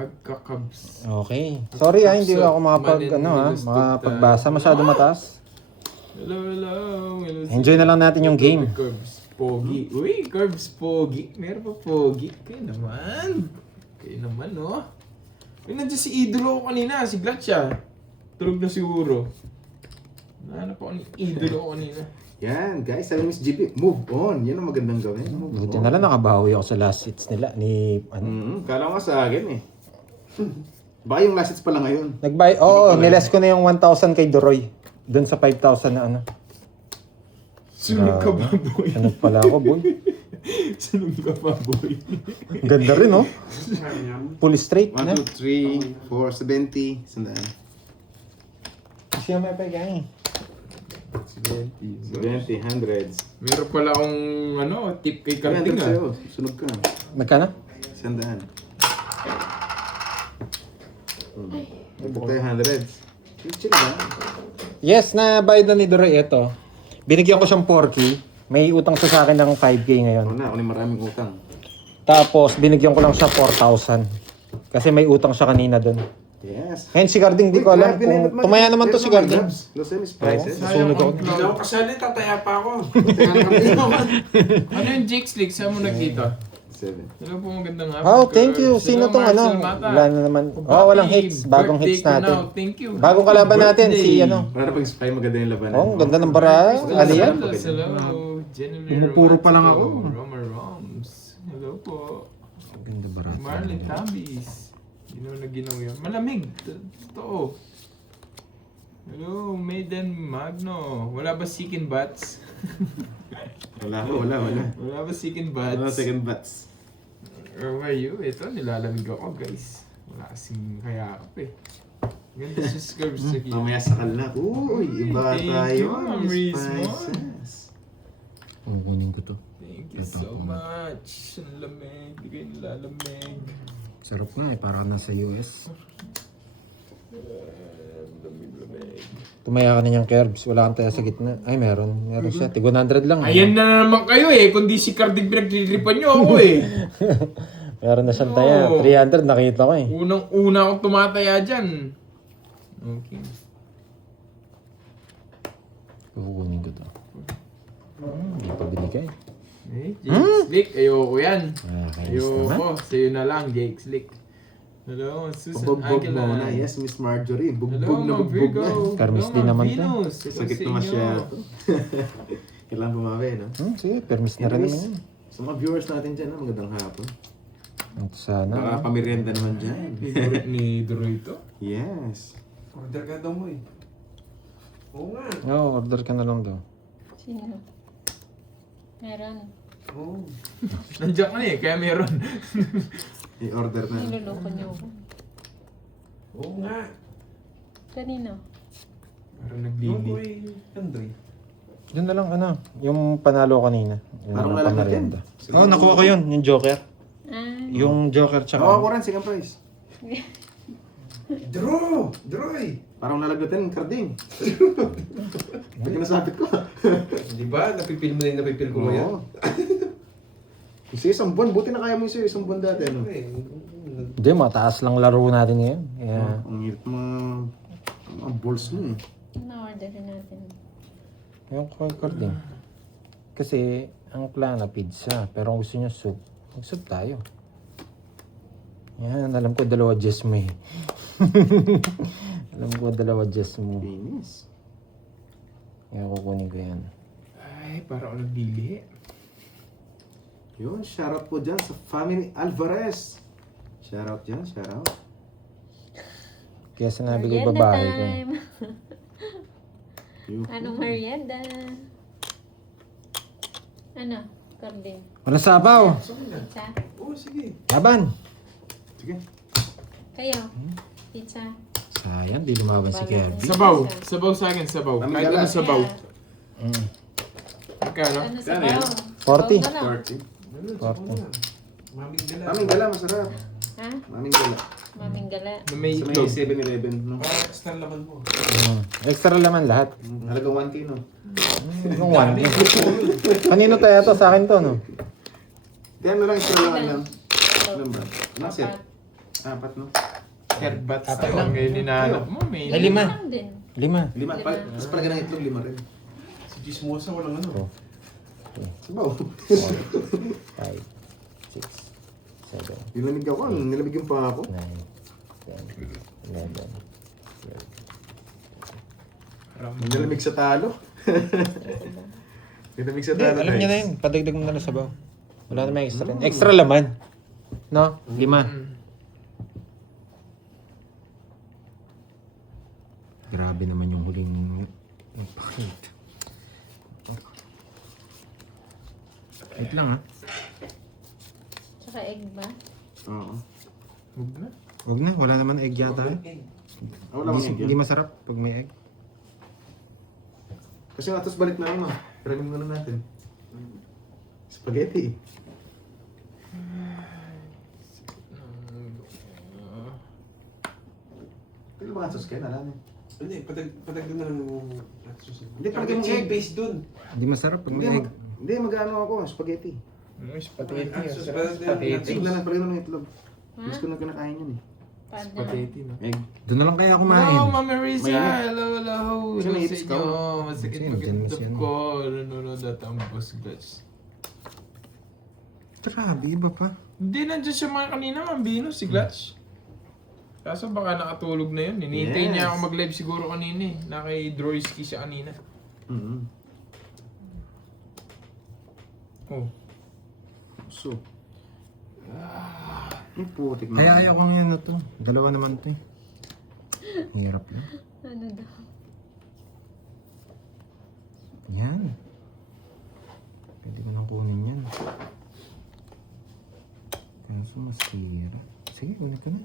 Agka-Cubs. Okay. Sorry hindi ako makapagbasa. Masyado mataas. Hello. Enjoy na lang natin yung game. Cubs Pogi. Uy, Cubs Pogi. Meron pa Pogi. Kayo naman, no? Uy, nandiyan si idolo ko kanina. Si Glatcha. Tulog na siguro. Nahanap ako ni idolo ko kanina. Yan, guys. Sabi Miss GP, move on. Yan ang magandang gawin. Move Buti on. na lang nakabawi ako sa last hits nila ni Kala ko nga sa akin eh. Baka yung last hits pala ngayon. niles ko na yung 1,000 kay Doroy. Doon sa 5,000 na ano. Sunog ka ba, boy? Ano pala ako, boy? Sunog ka pa, boy? Ganda rin, no? Full straight 1, na. 2, 3, 4, 70. Sandaan. Siya may pagkain. 70, hundreds. Meron pala akong tip kay Karting Hundreds sa'yo. Sunog ka. Magkano? Sandaan. Ito tayo hundreds. Chill ba? Yes, na-bayad na ni Doroy. Ito. Binigyan ko siyang 4K. May utang siya sa akin ng 5K ngayon. Ako na maraming utang. Tapos, binigyan ko lang siya 4,000. Kasi may utang siya kanina doon. Yes. Ngayon si Garding, di ko alam kung tumaya naman to si Garding. Los Angeles prices. Sunog ako. Hindi ako kasali, tataya pa ako. Ano yung Jake's League? Saan mo nagkita? 7. Hello po, magandang hapon. Oh, thank you. Sino Hello, tong Marcel Mata. Wala na naman. Walang hits. Bagong Birthday hits ko natin. now. Thank you. Bagong kalaban natin, si Wala na pang spy, maganda yung labanan. Oh, ganda ng bara. Ano yan? Hello. Jennifer Pumupuro pa lang ako. Roma Roms. Hello po. Ganda bara. Marlon Tabis. Ginaw na ginaw yan. Malamig. Totoo. Hello, Maiden Magno. Wala ba Sikin Bats? Wala. Wala ba Sikin Bats? Ano second bats? Where were you? Ito, nilalamig ako, guys. Wala kasing kayakap eh. Ganda si Scurbs sa gilid. Mamaya sakal na. Uy, iba Thank tayo. you, Ma'am Miss Rizmon. Spices. Kunin ko to. Thank you so much. Ang lamig. Hindi kayo nilalamig. Sarap nga eh. Para nasa US. Lamig. Tumaya ka na niyang curbs. Wala kang taya sa gitna. Ay, meron. Meron siya. Tig 100 lang. Ayan na naman kayo eh. Kundi si Carding pinagtitiripan nyo ako eh. Meron na siyang taya. Oo. 300 nakita ko eh. Unang-una akong tumataya dyan. Okay. Kukunin ko to. Hindi pa binigay. Eh, Jake Slick. Ayoko yan. Ayos naman. Ayoko. Sa'yo na lang, Jake Slick. Hello, Susan Bugbog Aguilar. mo na. Yes, Miss Marjorie. Hello, Bugbog na Ma'am bugbog Virgo. na. Permis Hello, din Ma'am naman to. Venus. Sakit Hello na sa inyo. masyado. Kailangan bumawi, no? Sige, permis na rin Anyways, naman yan. sa mga viewers natin dyan, magandang hapon. Ito sana. Baka pamirienda naman dyan. Ni Dorito. Yes. Order ka daw mo eh. Oo nga. Oo, order ka na lang daw. Sino? Meron. Oo. Nandiyan ka na eh, kaya meron. I-order na. Niloloko niyo ako. Oo nga. Kanino? Parang Yung naglili. ko eh, Andre. Yun na lang yung panalo kanina. Yun Parang na lang lalagyan. pamerienda. Oo, nakuha ko yun, yung Joker. Ah, Yung Joker tsaka. Oo, ako rin, second prize. Droy! Parang nalagutin, Carding. Pag nasabit ko. Di ba? Napipil mo na yung napipil ko ngayon. Oo. Isa isang buwan, buti na kaya mo isa isang buwan dati, ano? Hindi, mataas lang laro natin ngayon. Kaya, Ang hirap mga balls mo eh. na-order natin. yung carding. Kasi, ang plana pizza. Pero kung gusto nyo soup, mag-soup tayo. Yan, alam ko dalawa Jess mo eh. Alam ko dalawa Jess mo. Finish. Kaya kukunin ko yan. Ay, parang ako naglili. Yun, shoutout po dyan sa family Alvarez. Shoutout dyan, shoutout. Kaya sinabi ko yung Merienda babae ko. time! Yuhu. Anong merienda? Ano? Karding. Wala sabaw! Pizza? Oo, sige. Laban! Sige. Kayo? Pizza? Sayang, di lumaban si Kirby. Sabaw. Sabaw sa akin, sabaw. Mami, Kahit gala. ano sabaw. Mm. Magkano? Ano sa Kano yan? baw? 40. Sabaw na lang. 40. Ano, sabaw na. Maming gala. Maming gala, masarap. Ha? Maming gala. Maming gala. Na may Sa may itlog. 7-Eleven, no? Ah, extra laman mo. Extra laman lahat. Halagang 1K, no? Yung one. Kanino tayo to? Sa akin to, no? Kaya ano lang extra laman lang. Ano ba? Ano set? Apat. Apat, no? Herbats Apat na lang. ngayon hinahanap mo. May Ay, lima. lang din. 5. Lima. Lima. Tapos palagay ng itlog, 5 rin. Si Chismosa walang ano. 4, Sabaw. 5, 6, 7, Nilamig ako, nilabigyan pa ako. 9, 10, 11, 12. Nilamig sa talo. Nilamig sa Hindi, talo, alam niya na yun. Padagdag mo na lang sabaw. Wala na may extra rin. Extra laman. No? 5. Grabe naman yung huling pakit. Wait lang ha. Tsaka egg ba? Oo. Huwag na. Huwag na, wala naman egg yata. Wala mang egg Hindi yan. masarap pag may egg. Kasi nga, tapos balik na naman. Tiramin muna natin. Spaghetti. Pwede ba ang sauce kayo? Alam Hindi, patagdan na lang yung Hindi, palagay mo egg. base dun. Hindi masarap pag Hindi, may egg. hindi mag-ano ako, spaghetti. Spaghetti. Ah, so Sarap spaghetti. spaghetti. Egg na lang, palagay mo ng itlog. Ha? Gusto ko na kinakain yun eh. Paano? Spaghetti, no? Egg. Doon na lang kaya Hello, kumain. Mama Risa! Mainit. Hello, hello! Kasi Hello may sa hits ka. inyo! Masakit Kasi magandap dyan, ko. Nanonood at ang boss Glutch. Grabe, iba pa. Hindi, nandiyan siya mga kanina, mambino si Glutch. Kaso baka nakatulog na yun. Hinihintay Yes. niya ako mag-live siguro kanina eh. Naka Droidsky siya kanina. Mm-hmm. Oh. So. Yung putik na. Kaya ayaw ko ngayon na to. Dalawa naman to eh. Hirap lang. Ano daw? Yan. Pwede ko nang kunin yan. Kaso masira. Sige, kunin ko na.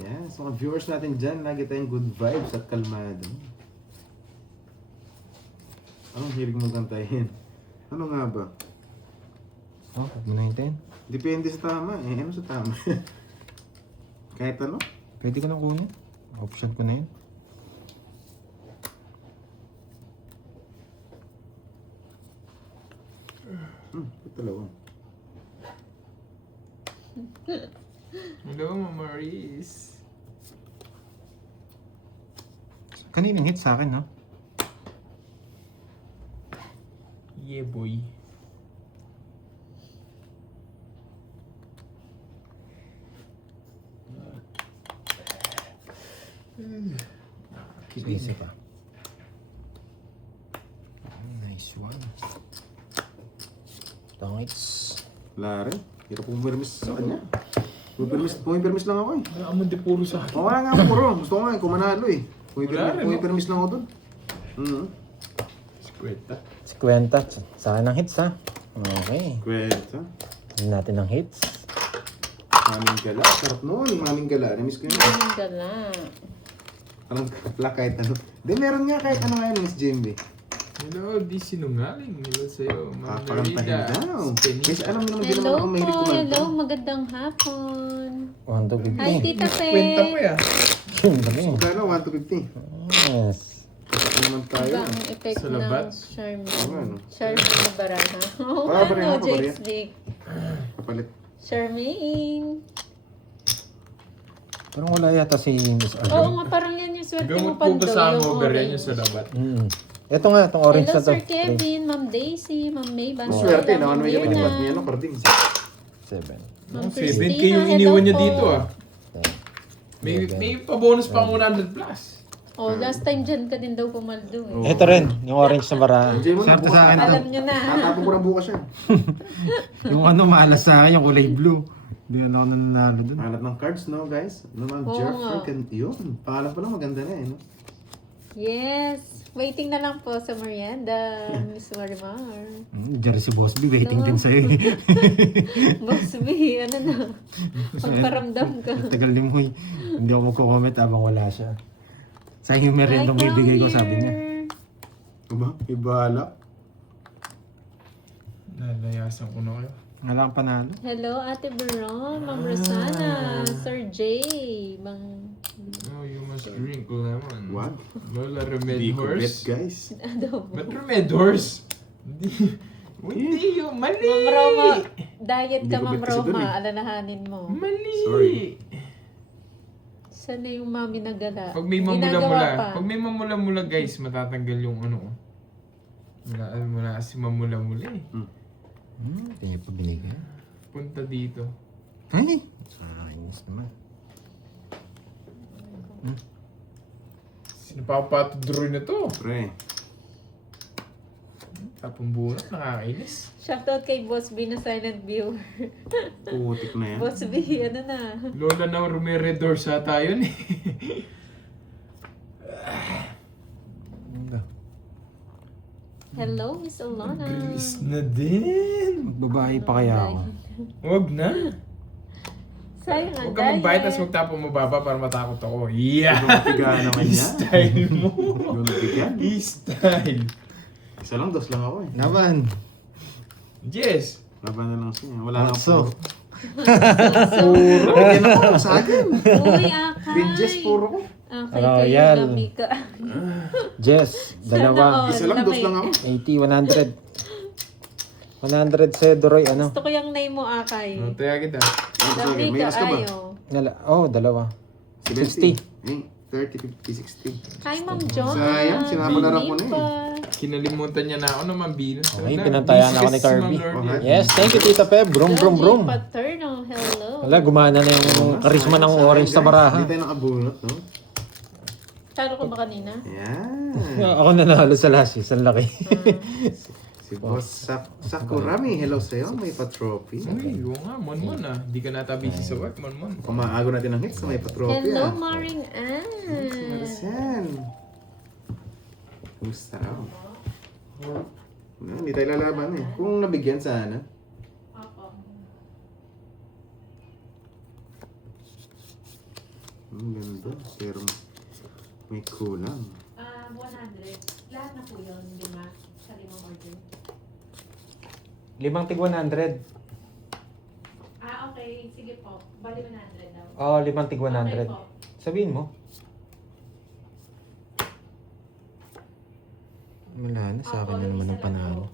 Yes, mga viewers natin dyan, lagi tayong good vibes at kalmado. Anong hilig mo kantahin? Ano nga ba? Oh, huwag mo na hintayin. Depende sa tama eh. Ano sa tama? Kahit ano? Pwede ko nang kunin. Option ko na yun. Ito dalawa. Hello, Mama Riz. Kaninang hit sa akin, no? Yeah, boy. Easy pa. Nice one. Tongits. Wala rin. Hirap pumirmis sa kanya. Pumirmis lang ako eh. Wala amon di puro sa akin. Wala nga ako puro. Gusto ko nga eh, kung manalo eh. Wala rin, no? Pumirmis lang ako dun. Squeta. 50. Sa akin ang hits, ha? Okay. Kwenta. Hindi natin ang hits. Maming gala. Sarap nun. Maming gala. Namiss ko yun. Ang gala. Parang kapla kahit ano. Di meron nga kahit ano ngayon, Miss Jimby. Hello, di sinungaling. Hello sa'yo, Mama Papakantahin Rida. daw. Spinning. Kasi alam mo naman, di Hello naman ako po, mahilig kumanta. hello, magandang hapon. 1 to 50. Hi, Tita Fe. Kwenta mo ya. Siyempre. Magkano? 1 to 50. Yes. Ano naman tayo? Iba ang effect Sa ng labat? charm. Ano? Charm na baraha. Oo, Ah, baraha, ano, baraha. Jake's Dick. Kapalit. Charming. Parang wala yata si Miss Oo Arlene. nga, parang yan yung swerte mo Gamot pa po ba sa yung hangover yan orange. yung sa labat? Ito nga, itong orange Hello, na to. Sir Kevin, Ma'am Daisy, Ma'am May, Ang swerte, naman may gabi ni Bat niya, no? Karding. 7. Ma'am 7K Christina, yung hello iniwan niya po. dito ah. May pa-bonus pa 100 plus. Oh, last time dyan ka din daw pumaldo eh. Ito rin, yung orange na bara. Enjoy mo na Swerte bukas. sa akin to. Alam nyo na. Tatapon ko na bukas yan. Yung ano, maalas sa akin, yung kulay blue. Hindi na ako nanalo dun. Hanap ng cards, no, guys? Ano naman, Oo Jeffrey nga. can... Yun, pangalan pa lang maganda na eh, no? Yes. Waiting na lang po sa merienda, Miss Marimar. Jerry si Boss B, waiting din sa'yo eh. Boss B, ano na? Pagparamdam ka. Tagal ni Moy. Hindi ako magko-comment habang wala siya. Sa yung merendang Hi, bibigay ko, come sabi niya. here. Diba? Ibala. Nalayasan ko na kayo. Wala kang panalo. Hello, Ate Veron, Ma'am Rosana, Sir Jay, Bang... Oh, you must drink lemon. What? Lola Remed Hindi ko bet, Horse. guys. Adobo. Ba't Remed Horse? Hindi. Hindi yun. Mali! Ma'am Roma, Diet Hindi ka, ko Ma'am bet kasi dun Roma. eh. Alalahanin mo. Mali! Sorry. Sana yung mami nagala. Pag may Ginagawa mamula-mula, pa. pag may mamula-mula guys, matatanggal yung ano. Wala kasi mamula-mula eh. Kanya pa binigay. Punta dito. Ay! Ayos naman. Sino pa patudroy na to? Pre. Tapong bunot, nakakainis. Shoutout kay Boss B na silent viewer. Putik na yan. Boss B, ano na? Lola na rumeredor sa tayo eh. Hello, Miss Alana. Bilis na din. Magbabae pa kaya ako. Huwag na. Sayang ang Huwag ka magbayad, tapos magtapong mababa para matakot ako. Yeah! Mapiga naman niya. Style mo. Yung napigan. Style. Isa lang, dos lang ako eh. Laban! Yes. Laban na lang siya. Wala nang So, puro. Yan ako sa akin. Uy, Akay. Binges puro ko. Akay Royal. kayo, Lamika. Jess, dalawa. Sana all. Isa lang, dos lang ako. 80, 100. 100 sa Doroy, ano? Gusto ko yung name mo, Akay. Taya kita. Ano sa akin? May Lamika, mas ka ba? ayo. Dalawa. 70. Eh, 30, 50, 60. Hi, Ma'am John. Sayang, sinapalaran ko na eh. Kinalimutan niya na ako ng mambino. Okay, pinantayan ako ni Kirby. Okay. Yes, thank you, Tita Peb. Brum, brum, brum. Paterno, hello. Wala, gumana na yung karisma ng orange na baraha. Hindi tayo nakabunot, no? Talo ko ba kanina? Yan. Ako nanalo sa lasis, ang laki. Si Boss Sakurami, hello sa'yo. May pa-trophy. Uy, oo nga, Mon ah. Di ka nata busy sa work, Mon. Kumaago natin ng hits, may pa-trophy Hello, ah. Maring Ann. Maricel. Kumusta raw? Hindi tayo lalaban eh. Kung nabigyan sana. Ang ganda. Pero may kulang. 100. Lahat na po yun, lima. Sa limang order. 5 tig 100. Okay. Sige po. Bali 100 daw. Oo, 5 tig 100. po. Sabihin mo. Wala na, sa akin na naman ang panalo.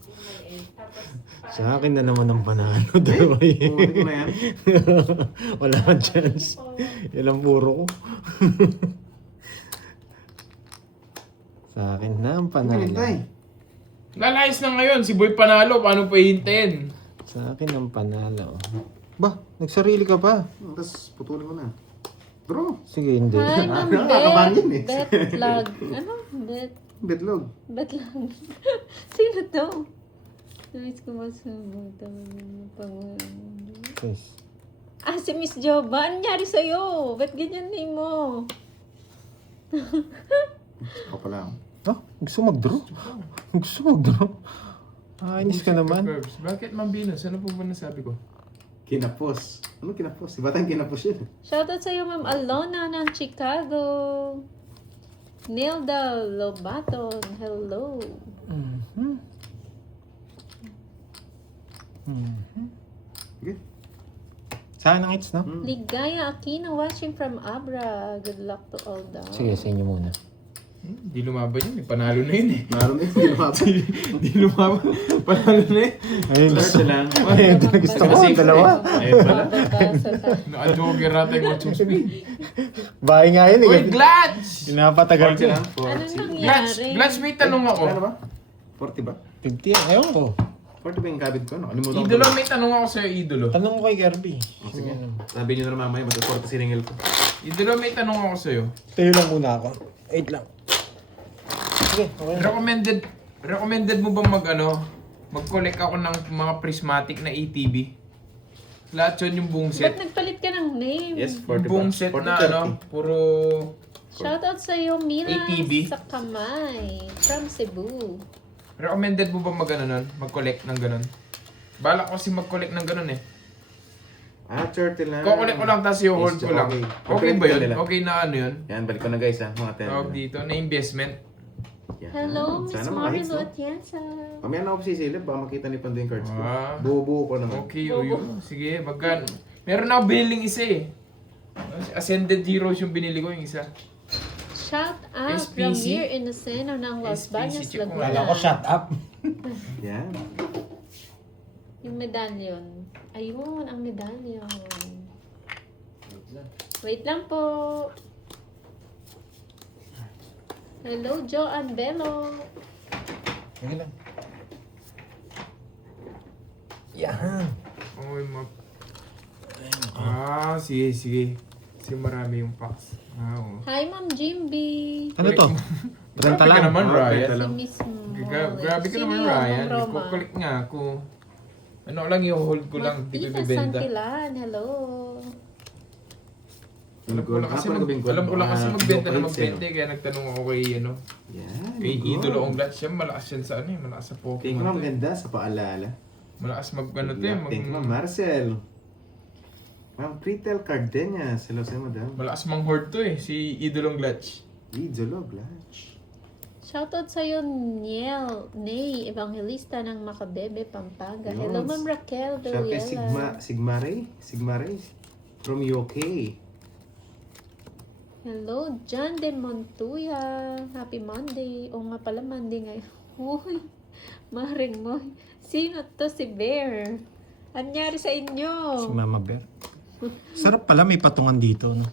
Sa akin na naman ang panalo. Doroy. Kunin ko na yan. Wala kang chance. Yan ang puro ko. Sa akin na ang panalo. Pinintay. Lalayas na ngayon, si Boy panalo, paano pa hintayin? Sa akin ang panalo. Ba, nagsarili ka pa. Tapos putulin ko na. Bro, Sige, hindi. Hi, Ma'am Nakakabahan yun eh. Bet. Betlog. Ano? betlog. Betlog. Sino to? Nais ko masabot. Yes. Si Miss Joba. Ano nangyari sa'yo? Ba't ganyan name mo? Ako pala. Oh, gusto mag-draw? Gusto mag-draw? Inis ka naman. Curbs. Bakit mambinos? Ano po ba nasabi ko? Kinapos. Ano kinapos? Si Batang kinapos yun. Shoutout sa'yo, Ma'am Alona ng Chicago. Nilda Lobaton. Hello. Okay. Saan ang hits, no? Ligaya Aquino watching from Abra. Good luck to all daw. Sige, sa inyo muna. Di lumaban yun, may panalo na yun eh. Naroon eh. Kinapos. Di lumaban, panalo na eh. Ayun, gusto. lang. Ayun, gusto ko. Dalawa. Ayun pala. Naka-jogger natin yung watching speed. Bahay nga yun, Uy, eh. Glats! Pinapatagal ko. lang. Ano 40. Glats! nangyari? Glats, may tanong ako. Ano ba? 40 ba? 50, ewan ko. 40 ba yung kabit ko? Nakalimutan ko. Idolo, may tanong ako sa'yo, idolo. Tanong ko kay Kirby. Sige. Sabi niyo na mamaya, mag-40 siningil ko. Idolo, may tanong ako sa'yo. Tayo lang muna ako. 8 lang. Sige, okay. Recommended mo bang mag-collect ako ng mga prismatic na ATV? Lahat yun yung buong Ba't set. nagpalit ka ng name? Yes, Yung 40 buong ba? set 40, na 30. puro... Shoutout sa'yo, Mila ATV? sa kamay. From Cebu. Recommended mo bang mag-collect ng ganun? Balak ko kasi mag-collect ng ganun eh. 30 lang. Kukulik ko lang, tapos i-hold ko lang. Okay ba yun? Nila. Okay na ano yun? Yan, balik ko na guys ha. Mga 10. Tawag dito, na investment. Yan. Hello, Miss Sana makahits, Marilo no? Atienza. Mamaya na ako sisilip, baka makita ni Pando yung cards ko. Ah. Buo-buo ko naman. Okay, yun. Sige, magkano? Meron ako biniling isa eh. Ascended Heroes yung binili ko, yung isa. Shout out from SPC? here in the center ng Las SPC, Bañas, check ko. Laguna. Kala ko shut up. Yan. Yung medallion. Ayun, ang medallion. Wait lang po. Hello, Joanne Bello. Sige lang. Yan. Okay, sige, sige. Kasi marami yung packs. Oo. Hi, Ma'am Jimby. Ano to? Grabe 30 ka lang. naman, Ah, Ryan. 30 Si lang. Miss Molly. Grabe ka Sino naman, yun, Ryan. Ma'am Roma? Kukulik nga ako. Ano lang yung hold ko lang, di ko Martita bibenta. Santilan, hello. Alam ko lang kasi, magbenta na magbenta kaya nagtanong ako kay, Yan. kay good. Idolo ang Glad siya. Malakas yan sa malakas sa Tingin ko Pokemon. ang ganda sa paalala. Malakas Thank you, Ma'am Marcel. Ma'am Critel Cardenas. Hello sa madam. malakas mang horde to si Idolong Glatch. Idolo, Blanche. Shoutout sa'yo, Ney, Evangelista ng Macabebe, Pampanga. Yun. Hello, Ma'am Raquel Shout kay Villela. Sigma Ray from UK. Hello, John De Montuya. Happy Monday. O nga pala, Monday ngayon. Uy, maring mo. Sino to si Bear? Anyari sa Si inyo? Mama Bear. Sarap pala, may patungan dito, no?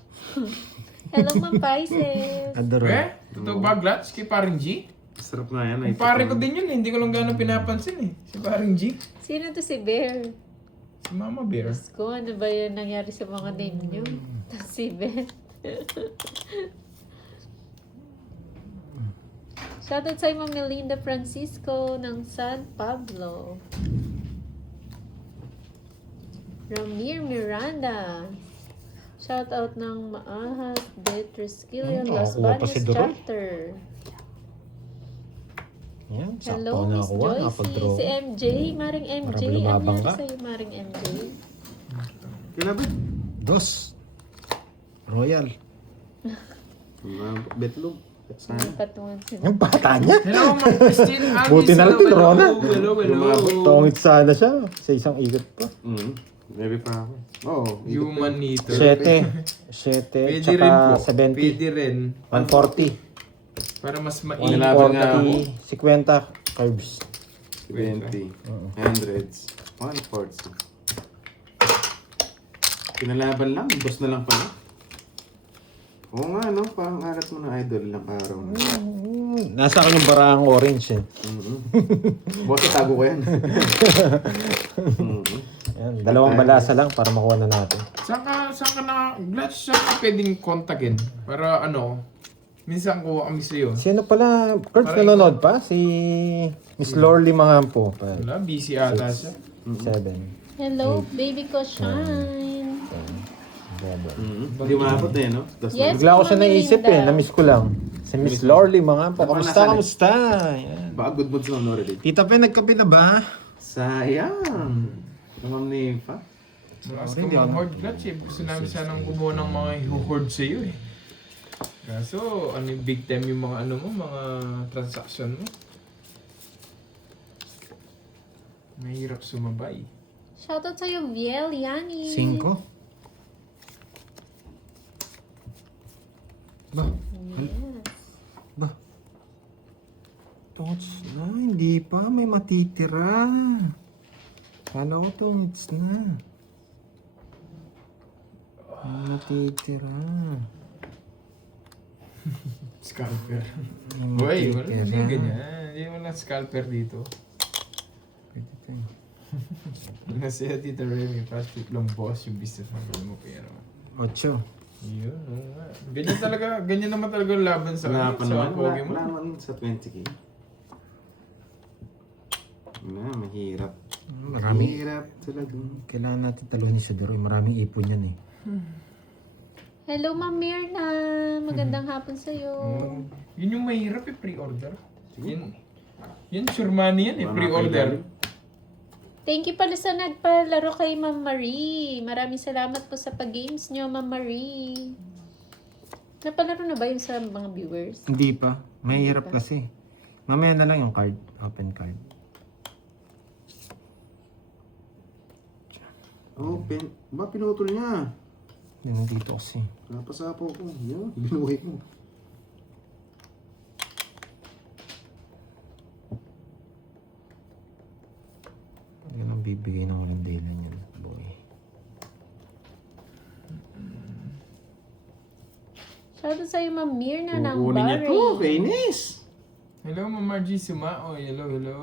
Hello, Ma'am Paises. Adoro. Totoo ba Glatch kay paring G? Sarap nga yan. Yung pare ko din yun hindi ko lang gano'ng pinapansin Si paring G. Sino to si Bear? Si Mama Bear. Diyos ko, ano ba yan nangyari sa mga ninyo? To si Bear. Shoutout sa Ma'am Melinda Francisco ng San Pablo. Ramir Miranda. Shoutout ng Maahas de Trisquillian, Las nakakuha pa Bañas si Doro. chapter. Yan, Hello, sakto na Miss ako. Joycey. Nakapag-draw. Si MJ, Maring MJ. Para lumabang Ano ka? sa'yo, Maring MJ? Kailan ba? Dos. Royal. Betlog. Sana. May patungan sila. Yung bata niya. Hello, Ma'am Christine Alice. Buti na lang Hello, tinrona. Hello, hello. Tongit sana siya. Sa isang ikot pa. Maybe pa ako. Oo. Human Eater. 7. Pwede rin po. Tsaka 70. Pwede rin. 140. Para mas Nilaban nga ako. 140. 50 carbs. 20. Hundreds. 140. Pinalaban lang. Boss na lang pala. Oo nga, no? Parang alat mo na idol lang araw na. Nasa akin yung barang orange eh. Boss, tago ko yan. Yan, dalawang balasa lang para makuha na natin. Saan ka na, Glatch, saan ka pwedeng kontakin? Para minsan kuha kami sa'yo. Si ano pala, Kurt, Parang nanonood pa? Si Miss Lorly Mangampo. Wala, busy ata siya. 7. Hello, baby ko Shine. Hindi umabot eh, no? Yes. Bigla ko siya Ma'am naisip Melinda. eh. Na-miss ko lang. Si Miss Lorly Mangampo. Tama na Kamusta, sana. kamusta? Yan. Baka good mood sa already. Tita Pe, nagkape na ba? Sayang. Namam ni Pa. Malakas ka mga horde, Glatch eh. Gusto namin sanang kumuha ng mga horde sa'yo eh. Kaso, big time yung mga mga transaction mo. Mahirap sumabay. Shoutout sa'yo, Viel Yani. 5. Ba? Yes. Ba? Touch na. Hindi pa. May matitira. Kala ko tongits na. May matitira. Scalper. May Boy, wala matitira. hindi ganyan. Hindi wala scalper dito. Pwede tayo. Kasi Tita Remy, fast food lang boss yung business mo pero. 8. Yun, oo nga. Ganyan naman talaga ang laban sa Wala pa sa naman. Pokemon. Wala naman sa 20k. Mahirap. Marami. Mahirap talaga. Kailangan natin talunin sa Doroy. Maraming ipon yan eh. Hello, Ma'am Mirna. Magandang hapon sa'yo. Yun yung mahirap pre-order. Yan sure money yan pre-order. Thank you pala sa nagpalaro kay Ma'am Marie. Maraming salamat po sa pag-games nyo, Ma'am Marie. Napalaro na ba yun sa mga viewers? Hindi pa. Mahirap kasi. Mamaya na lang yung card. Open card. Open. Ba, pinutol niya. Yan dito kasi. Napasapo ko. Yan, binuhay mo. Yan ang bibigay ng walang dahilan yan. Boy. Shoutout sa'yo, Ma'am Mirna ng Kukunin niya to. Bari. Kainis. Hello, Ma'am Margie Sumaoy. Hello, hello.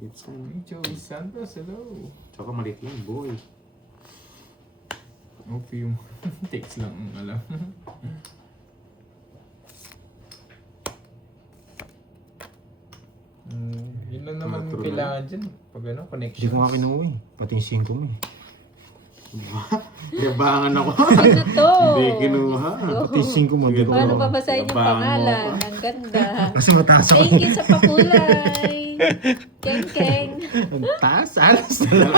It's Joey Santos, hello. Tsaka maliit lang, boy. Okay yung text lang ang alam. Yun lang naman True. kailangan dyan. Pag ano, Hindi connection. ko nga kinuha eh. Pati yung 5 mo eh. Yabangan ako. Sino to? Hindi kinuha. Pati yung 5 mo, hindi ko Paano kinuha. babasahin yung Yabangan mo pangalan? ako. Ang ganda. Kasi mataas ako. Thank you sa pakulay. Keng Keng. Ang taas, alas na lang.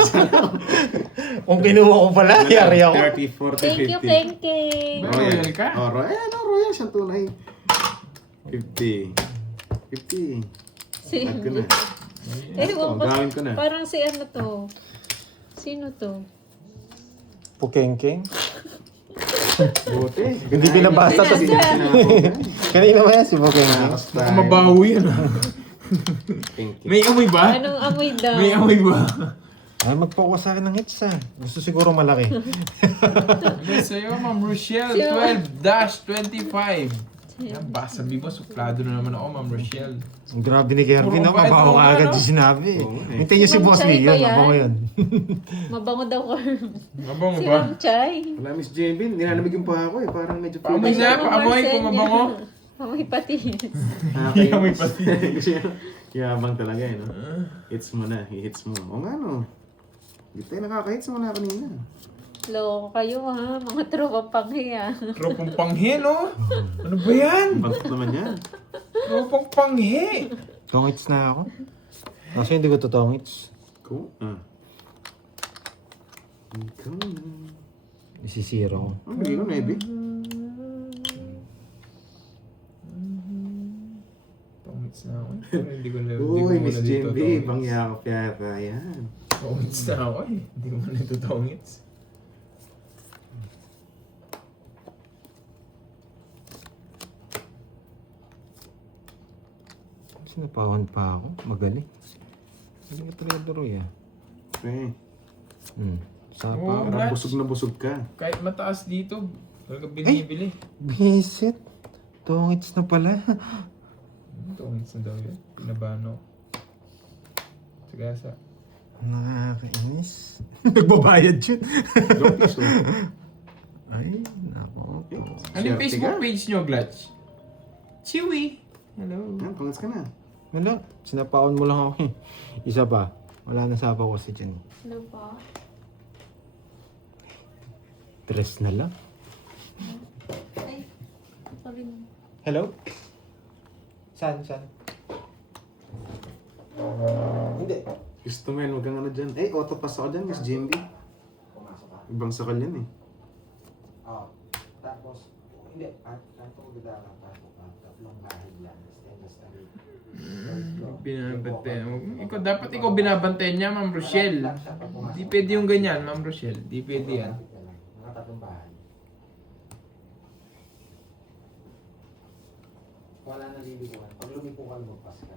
Kung kinuha ko pala, yari ako. 30, 40, 50. Thank you, Keng Keng. Royal ka? Oh, royal siyang tunay. 50. 50. Si, Add ko na. ewan ko. Gawin ko na. Parang si ano to? Sino to? Pukengkeng. Buti. Hindi pinabasa to. Kanina ba yan si Pukengkeng? Baka mabawi yan ah. May amoy ba? Anong amoy daw? May amoy ba? Ay, mag-focus sa akin ng hits ah. Gusto siguro malaki. Yes, sa'yo, Ma'am Rochelle, Sino? 12-25. Yan, baka sabi mo, suplado na naman ako, Ma'am Rochelle. Ang grabe ni Kervin, Puro no? bait Mabaho ako, ka agad ano? yung sinabi. Oo, eh. Hintayin niyo si Si Ma'am Boss Chay Lee, ba yun, yan? mabaho yan. Mabango daw ko. Mabango Si ba? Ma'am Chay. Wala, Miss Jenvin. Nilalamig yung paa ko eh. Parang medyo Paamoy feeling. niya, paamoy, kung mabango. Amoy patis. Okay. Amoy pati. Yabang talaga eh, no? Hits mo na. Hits mo. O nga, no? Hindi tayo nakaka-hits mo na kanina. Loko kayo ha, mga tropang panghiya. Tropang panghe, no? Ano ba yan? Bantot naman yan. Tropang panghe. Tongits na ako. Kasi hindi ko to tongits. Cool. Ikaw na. Isisira ko. Ang bigay ko, maybe. Tongits na ako. Pero hindi ko na. Uy, Miss Jenvin. Pangyakap yata yan. Tongits na ako eh. Hindi ko na ito tongits. Sinapawan pa ako. Magaling. Hindi ka talaga tuloy ah. Okay. Sapa. Oo. Parang Congrats. busog na busog ka. Kahit mataas dito, talaga binibili. Bisit. Tongits na pala. Tongits na daw yun. Pinabano. Sagasa. Nakakainis. Nagbabayad yun. Don't piso. Ay, nako. Ano yung Facebook page nyo, Glutch? Chewy! Hello. Yan, pangas ka na. Wala. Sinapawan mo lang ako eh. Isa pa. Wala na sapa ko sa dyan. Ano ba? Tres na lang. Ay, pagin. Hello? Saan? Hindi. Gusto mo yan, huwag kang ano dyan. Eh, auto pass ako dyan, Miss Jimby. Ibang sakal yan eh. Oh, tapos, hindi, kanto ko ganda ng pasok ng tatlong bahid lang. Stainless na rin. Binabantayan. Ikaw, dapat ikaw binabantayan niya, Ma'am Rochelle. Di pwede yung ganyan, Ma'am Rochelle. Di pwede yan. Mga tatlong bahay. Wala na lilikuan. Pag lumikuan mo, pas ka.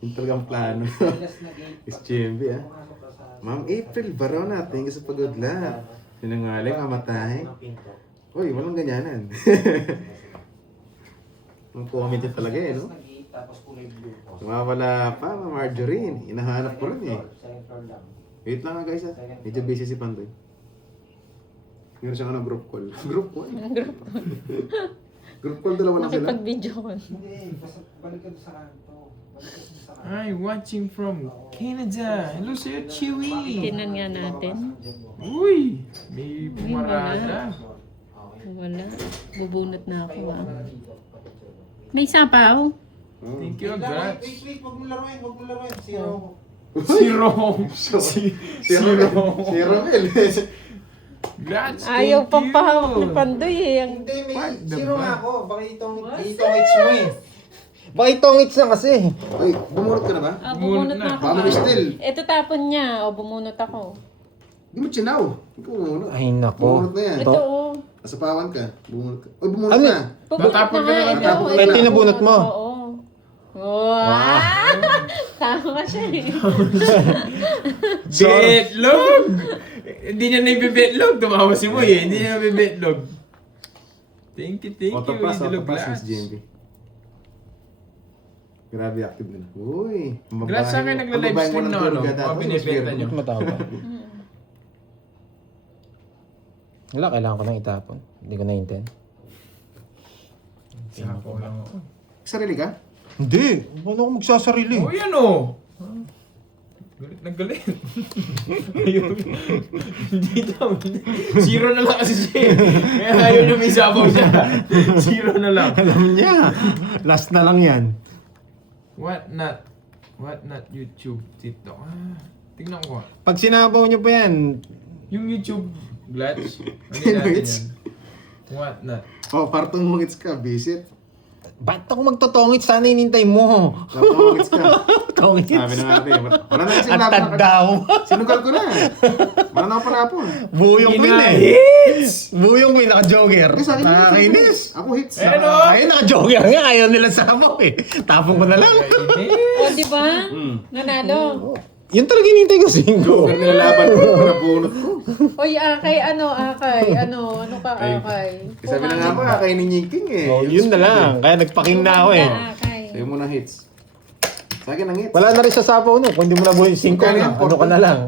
Yung talagang plano. Stainless na gate. Miss Jimby ah. Pumasok ka sa... Ma'am April Barona, thank you sa pag-good luck. Sinangaling, amatay. Ng pinto. Uy, walang ganyanan. Ang comment yun talaga eh, no? Stainless na gate, tapos kulay blue post. Wala pa, Ma'am Marjorie. Hinahanap ko rin eh. Second floor lang. Wait lang nga guys ah. Medyo busy si Pandoy. Meron siya ng group call. Group call? Group call, dalawa lang sila. Nakipag-video ko. Hindi, basta balik ka doon sa kanto. Balik ka doon sa kanto. Ay, watching from Canada. Hello sa'yo, Chewy. Tinan nga natin. Uy, may pumarada. Wala. Bubunot na ako ah. May sapaw? Thank you, Wait, Glutch. wait, wag mo laruin, wag mo laruin. Zero. Si Romel. Glutch, Ayaw thank pang you. pahawak ni Pandoy eh. Ang Hindi, may What the zero fuck? nga ako. Baka itong-hits mo eh. Baka itongits na kasi. Uy, bumunot ka na ba? bumunot na ako. Baka mo still. Ito tapon niya. O, bumunot ako. Di mo chinaw. Hindi ko bumunot. Ay, nako. Bumunot na yan. Ito oh. Nasa pawan ka. Bumunot ka. Uy, bumunot Ano? na. Bubunot Natapon na ka nga. na. Ito, Natapon ka na. ito, Tinabunot mo? Oo. Wow! Tama siya eh. Betlog! Hindi niya naibibetlog. Tumawa si Moy eh. Hindi niya naibibetlog. Thank you, Autopass, Idolo autopass, Miss Glass. JMP. Grabe active nila. Uy, Glass sa akin nagla-livestream na ano, mga binibenta nyo. Ba't matawa ba? Wala, kailangan ko nang itapon. Hindi ko na-intend. Sako lang ako. Sarili ka? Hindi! Paano ako magsasarili? Oh, yan o! Galit na galit. Ayun. Hindi daw. Zero na lang kasi siya. Kaya ayaw niya may sabaw siya. Zero na lang. Alam niya! Last na lang yan. What not? What not YouTube? TikTok. Tingnan ko. Pag sinabaw niyo pa yan, Yung YouTube glitch. Ano natin Hits? yan? What not? Oh, partong mungits ka, visit. ba't ako magtotongit? Sana inintay mo. Partong mungits ka. Tongits. Sabi na natin. Wala na kasi At laban. tagdaw. Sinugal ko na. Wala na ako panapon. Buyong Queen eh. Hits! Buyong Queen, naka-jogger. Kasi sa akin, Nakakainis. ako hits. Ano? Ay, naka-jogger nga. Ayaw nila sabaw eh. Tapong ko na lang. O, di ba? Nanalo. Yun talaga hinintay ko, Singgo. Pero nilalaban ko, nabunot ko. Oy, Akay, ano ka, Akay? Sabi na nga ba, kainin niya yung king eh. Oh, yun na lang. Kaya nagpaking na ako eh. Akay. Sa'yo mo na hits. Sa akin ang hits. Wala na rin sa sapaw no. Kung di mo na buhay 5 Magkano na. yan? Ano ka na lang.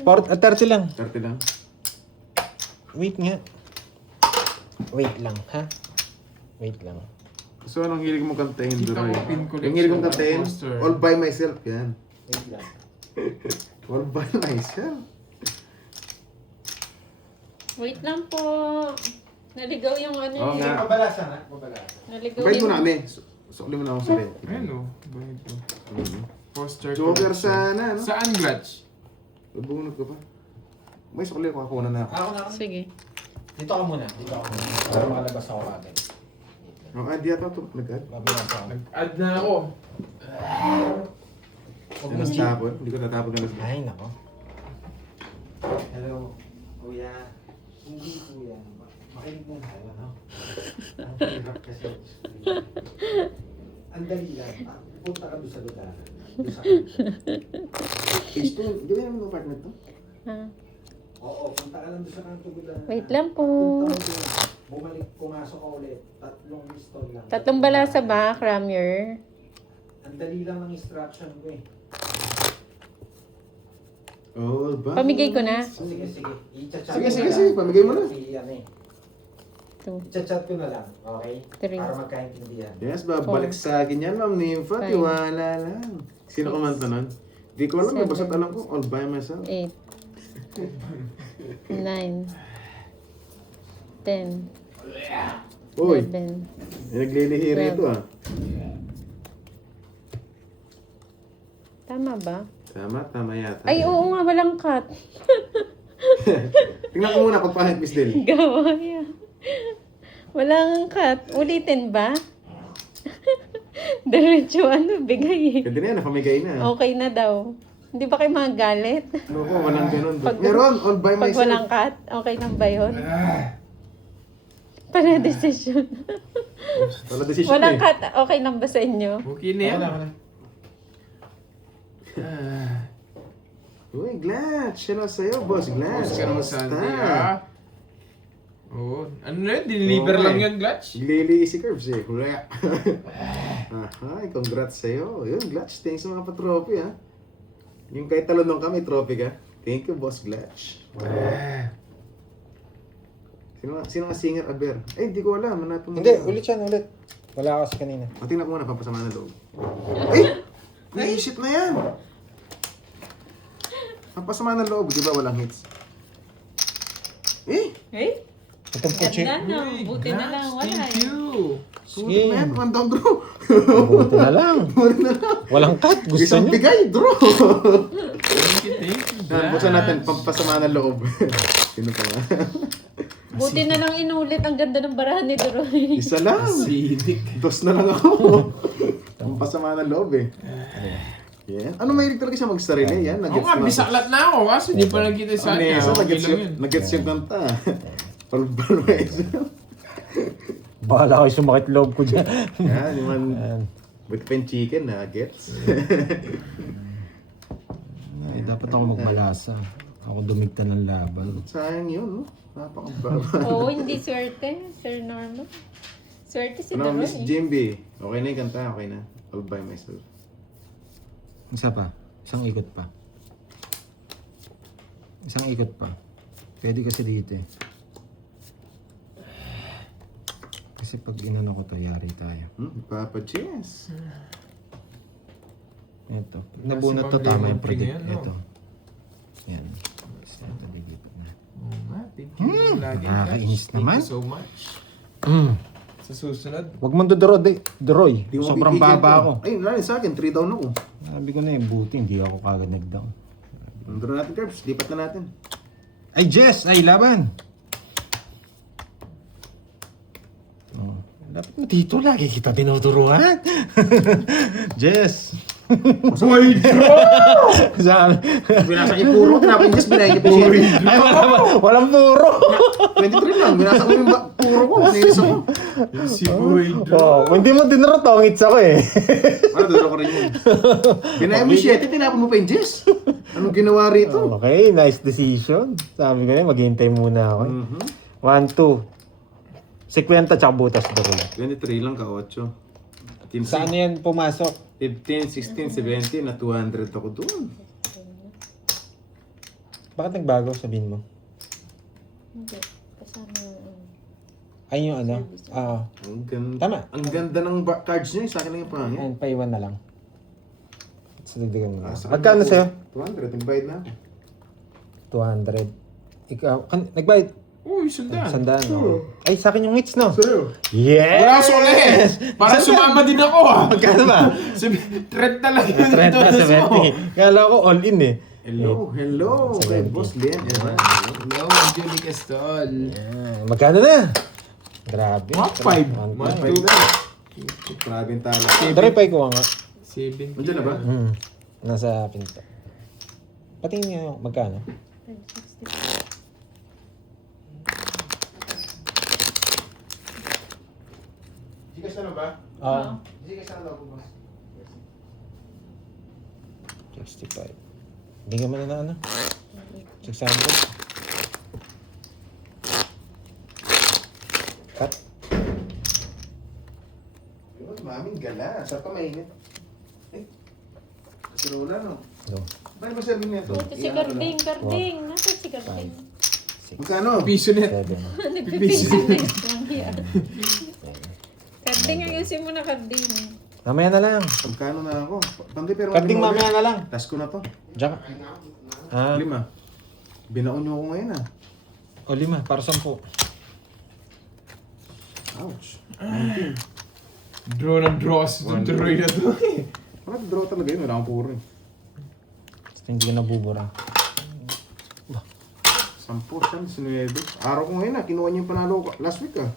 30 lang. 30 lang. Wait nga. Wait lang, ha? Wait lang. So anong hilig mo kantahin, Kita Duroy? mo pin collection, Yung hilig mong kantahin, poster. all by myself yan. Wait lang. All by myself. Wait lang po. Naligaw yung ano Oo eh. nga. Mabalasan ha? Mabalasan. Naligaw Bayad mo yung... na kami. Sukli mo na ako sa rin. Ayun o. Ba ito? Poster Joker collection. sana, no? Saan glitch? Bubunot ka pa. May sukli ako, ako na ako. Ako na. Sige. Dito ka muna. Dito ka muna. Para makalabas ako agad. Oh, di ata ito. Nag-add. Mabilang ako. Nag-add na ako. Huwag Alas tapon. Hindi ko tatapon ng alas. Ay, nako. Hello, kuya. Hindi kuya. Makinig na tayo, no? Ang hirap kasi. Ang dali lang. Punta ka doon sa lugar. Doon sa Page 2, di ba naman yung partner to? Ha? Oo, punta ka lang doon sa kanto lugar. Wait lang po. Punta ka doon. Bumalik, pumasok ka ulit. 3 pistol lang. 3 balasa ba, Cramyer? Ang dali lang ng instruction ko eh. All by Pamigay ko na. Sige, sige. I-chat Sige, sige, sige. Pamigay mo na. Ano eh. 2, I-chat ko na lang. Okay? 3. Para magkaintindihan. Yes, babalik sa akin yan, Ma'am Nympha. Five. Tiwala lang. Sino kumanta nun? Di ko alam, basta't alam ko, all by myself. 8, 9, 10, Uy, 11. naglilihi rito ah. Tama ba? Tama yata. Ay, oo nga, walang cut. Tingnan ko muna kung pahit, Miss Del. Gawaya. Walang cut. Ulitin ba? Diretso ano, bigay eh. Pwede na yan, napamigay na. Okay na daw. Hindi ba kayo mga galit? Ano ko, walang ganun. Pag- Meron, all by Pag myself. walang cut, okay lang ba yun? Para decision. Wala decision Walang eh. cut, okay lang ba sa inyo? Okay na yan. Uy, Glatch. Hello sa'yo, Boss Glatch. Oscar Kamusta? Masante ah. Oo. Ano na yun? Deliver Oo, lang eh. yan, Glitch. Lili si Curbs eh. Hula. Ay, congrats sa'yo. Yun, Glatch. Thanks sa mga pa-trophy ha. Yung kahit talon nung kami, trophy ka. Thank you, Boss Glatch. Sino nga singer, Aber? Eh, hindi ko alam. Hindi, ulit yan, ulit. Wala kasi kanina. Tingnan ko muna, papasama ng loob. Eh! Naisip na yan! Papasama ng loob, di ba walang hits? Eh! Eh? Itong puchi. Ganda na. Uy, Buti na lang. Glitch, Wala thank eh. you. Sulit na yan, one down draw. Buti na lang. Buti na lang. Walang cut. Gusto Isang niyo? bigay, draw. Thank you, Yan, buksan natin, pampasama ng loob. Sino pa nga? Buti na lang inulit. Ang ganda ng barahan ni Duroy. Isa lang. Acidic. Dos na lang ako. Pampasama ng loob eh. Yan. Ano mahilig talaga siya magsarili? Yan, Oo nga, bisaklat na ako. Kaso di pa nakita sa Ano akin. yun? So, Okay lang yun. nag-gets yung kanta. Palbal mo yun. Bahala kayo sumakit loob ko dyan. Yan, yung man. Ayan. With pen chicken, gets. Ay, dapat ako magbalasa. Ako dumigta ng laban. Sayang yun, no? Napakababa. Oo, hindi swerte, Sir Norman. Swerte si Ano, Doron Miss eh. Jimby? Okay na yung kanta, okay na. All by myself. Isa pa. Isang ikot pa. Isang ikot pa. Pwede kasi dito eh. Kasi pag inano ko to, yari tayo. Papa Chess. Ito. Pag nabunot to, tama yung predict. Yan, no? Ito. Yan. So, ito, lilipat na. Oo nga, thank you. Lagi, nakakainis Coach. naman. Thank you so much. Sa susunod. Huwag mong Doroy. Di mo Sobrang bibigyan baba to. ako. Ay, nalala sa akin, 3 down ako. Sabi ko na yung buti, hindi ako kagad nag-down. Draw natin, Curbs. Lipat na natin. Ay, Jess! Ay, laban! Oh, dapat mo dito lagi kita tinuturuan. Jess! Boy, Sabi, Binasa niyo puro, tinapin Jess, binayang niyo po siya. ay, walang puro! 23 lang, binasa ko yung puro ko. Nilis ako. si Boy. Oh, hindi mo dinaro to, ngits ako eh. Ano, dodoro ko rin yun. Binayang mo 7, tinapin mo pa yung Jess. Anong ginawa rito? Okay, nice decision. Sabi ko na, maghihintay muna ako. 1, 2. 50 tsaka butas do ko lang. 23 lang ka, 8. 15, Saan yan pumasok? 15, 16, 17, na 200 ako doon. Bakit nagbago, sabihin mo? Hindi. Kasama yung Ay, yung ano? Ang ganda. Tama. Ang ganda ng cards niyo, sa akin lang yung pangit. Ayan, paiwan na lang. Sa dagdagan mo. Sa Magkano akin sa'yo? 200, nagbayad na ako. 200. Ikaw, nagbayad? Uy, sundan. Sandaan, no? Ay, sa akin yung hits, no? Sa'yo. Yes! Wala sa ulit. Para sumama din ako ah. Magkano ba? Threat talaga yun. 30, 70. Kala ko all in eh. Hello, hello. Kay 70. Boss Len. Hello, Julie Castol. Yan. Magkano na? Grabe. 1.5. 1.5 na. Grabe yung tala. Dari pa ikuha nga. 7. Nandiyan na ba? Nasa pinto. Patingin niyo yung magkano? 560. Gigas na ba? Oo. Gigas na daw po, boss. 65. Bigyan mo na na ano? 600. Cut. Yun, maming gala. Sarap pa mainit. Eh, kasirula, no? No. Bakit ba serving nito? Ito si Garding. Nasaan si Garding? Magkano? Piso net. 7. Nagpipiso na yung yan. Garding, ayusin mo na Garding. Mamaya na lang. Magkano na ako? Tandi, pero Carding mamaya na lang. Tas ko na to. Diyan ka. Ah, 5. Binaon niyo ako ngayon, ah. o 5. Para 10. Ouch. 19. Draw ng draw. Tutuloy na to. Parang draw talaga yun. Wala akong puro eh. Basta hindi ka nabubura. 10, 19. Araw ko ngayon, ah. Kinuha niyo yung panalo ko last week, ah.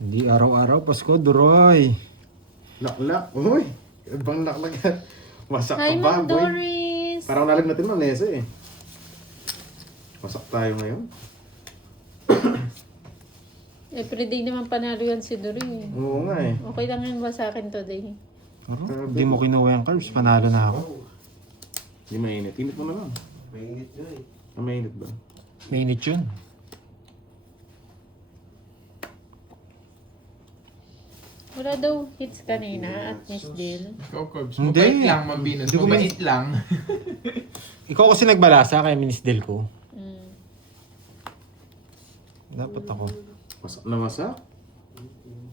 Hindi araw-araw. Pasko, Duroy. Laklak. Uy! Ibang laklak yan. Wasak ka Hi, ba, Ma'am boy? Doris. Parang nalag natin mo, Nesa eh. Wasak tayo ngayon. Everyday naman panalo yan si Dory. Oo nga eh. Okay lang yun ba sa akin today? Hindi mo kinuha yung carbs. Panalo na ako. Hindi mainit. Init mo na lang. Mainit yun eh. Ah, mainit ba? Mainit yun. Wala daw hits kanina at Miss Dill. Ikaw, Corbs. Hindi. Mabait lang, Mabinos. Hindi ko Mabait lang. Ikaw kasi nagbalasa kaya minisdel ko. Mm. Dapat ako. Wasak na wasak.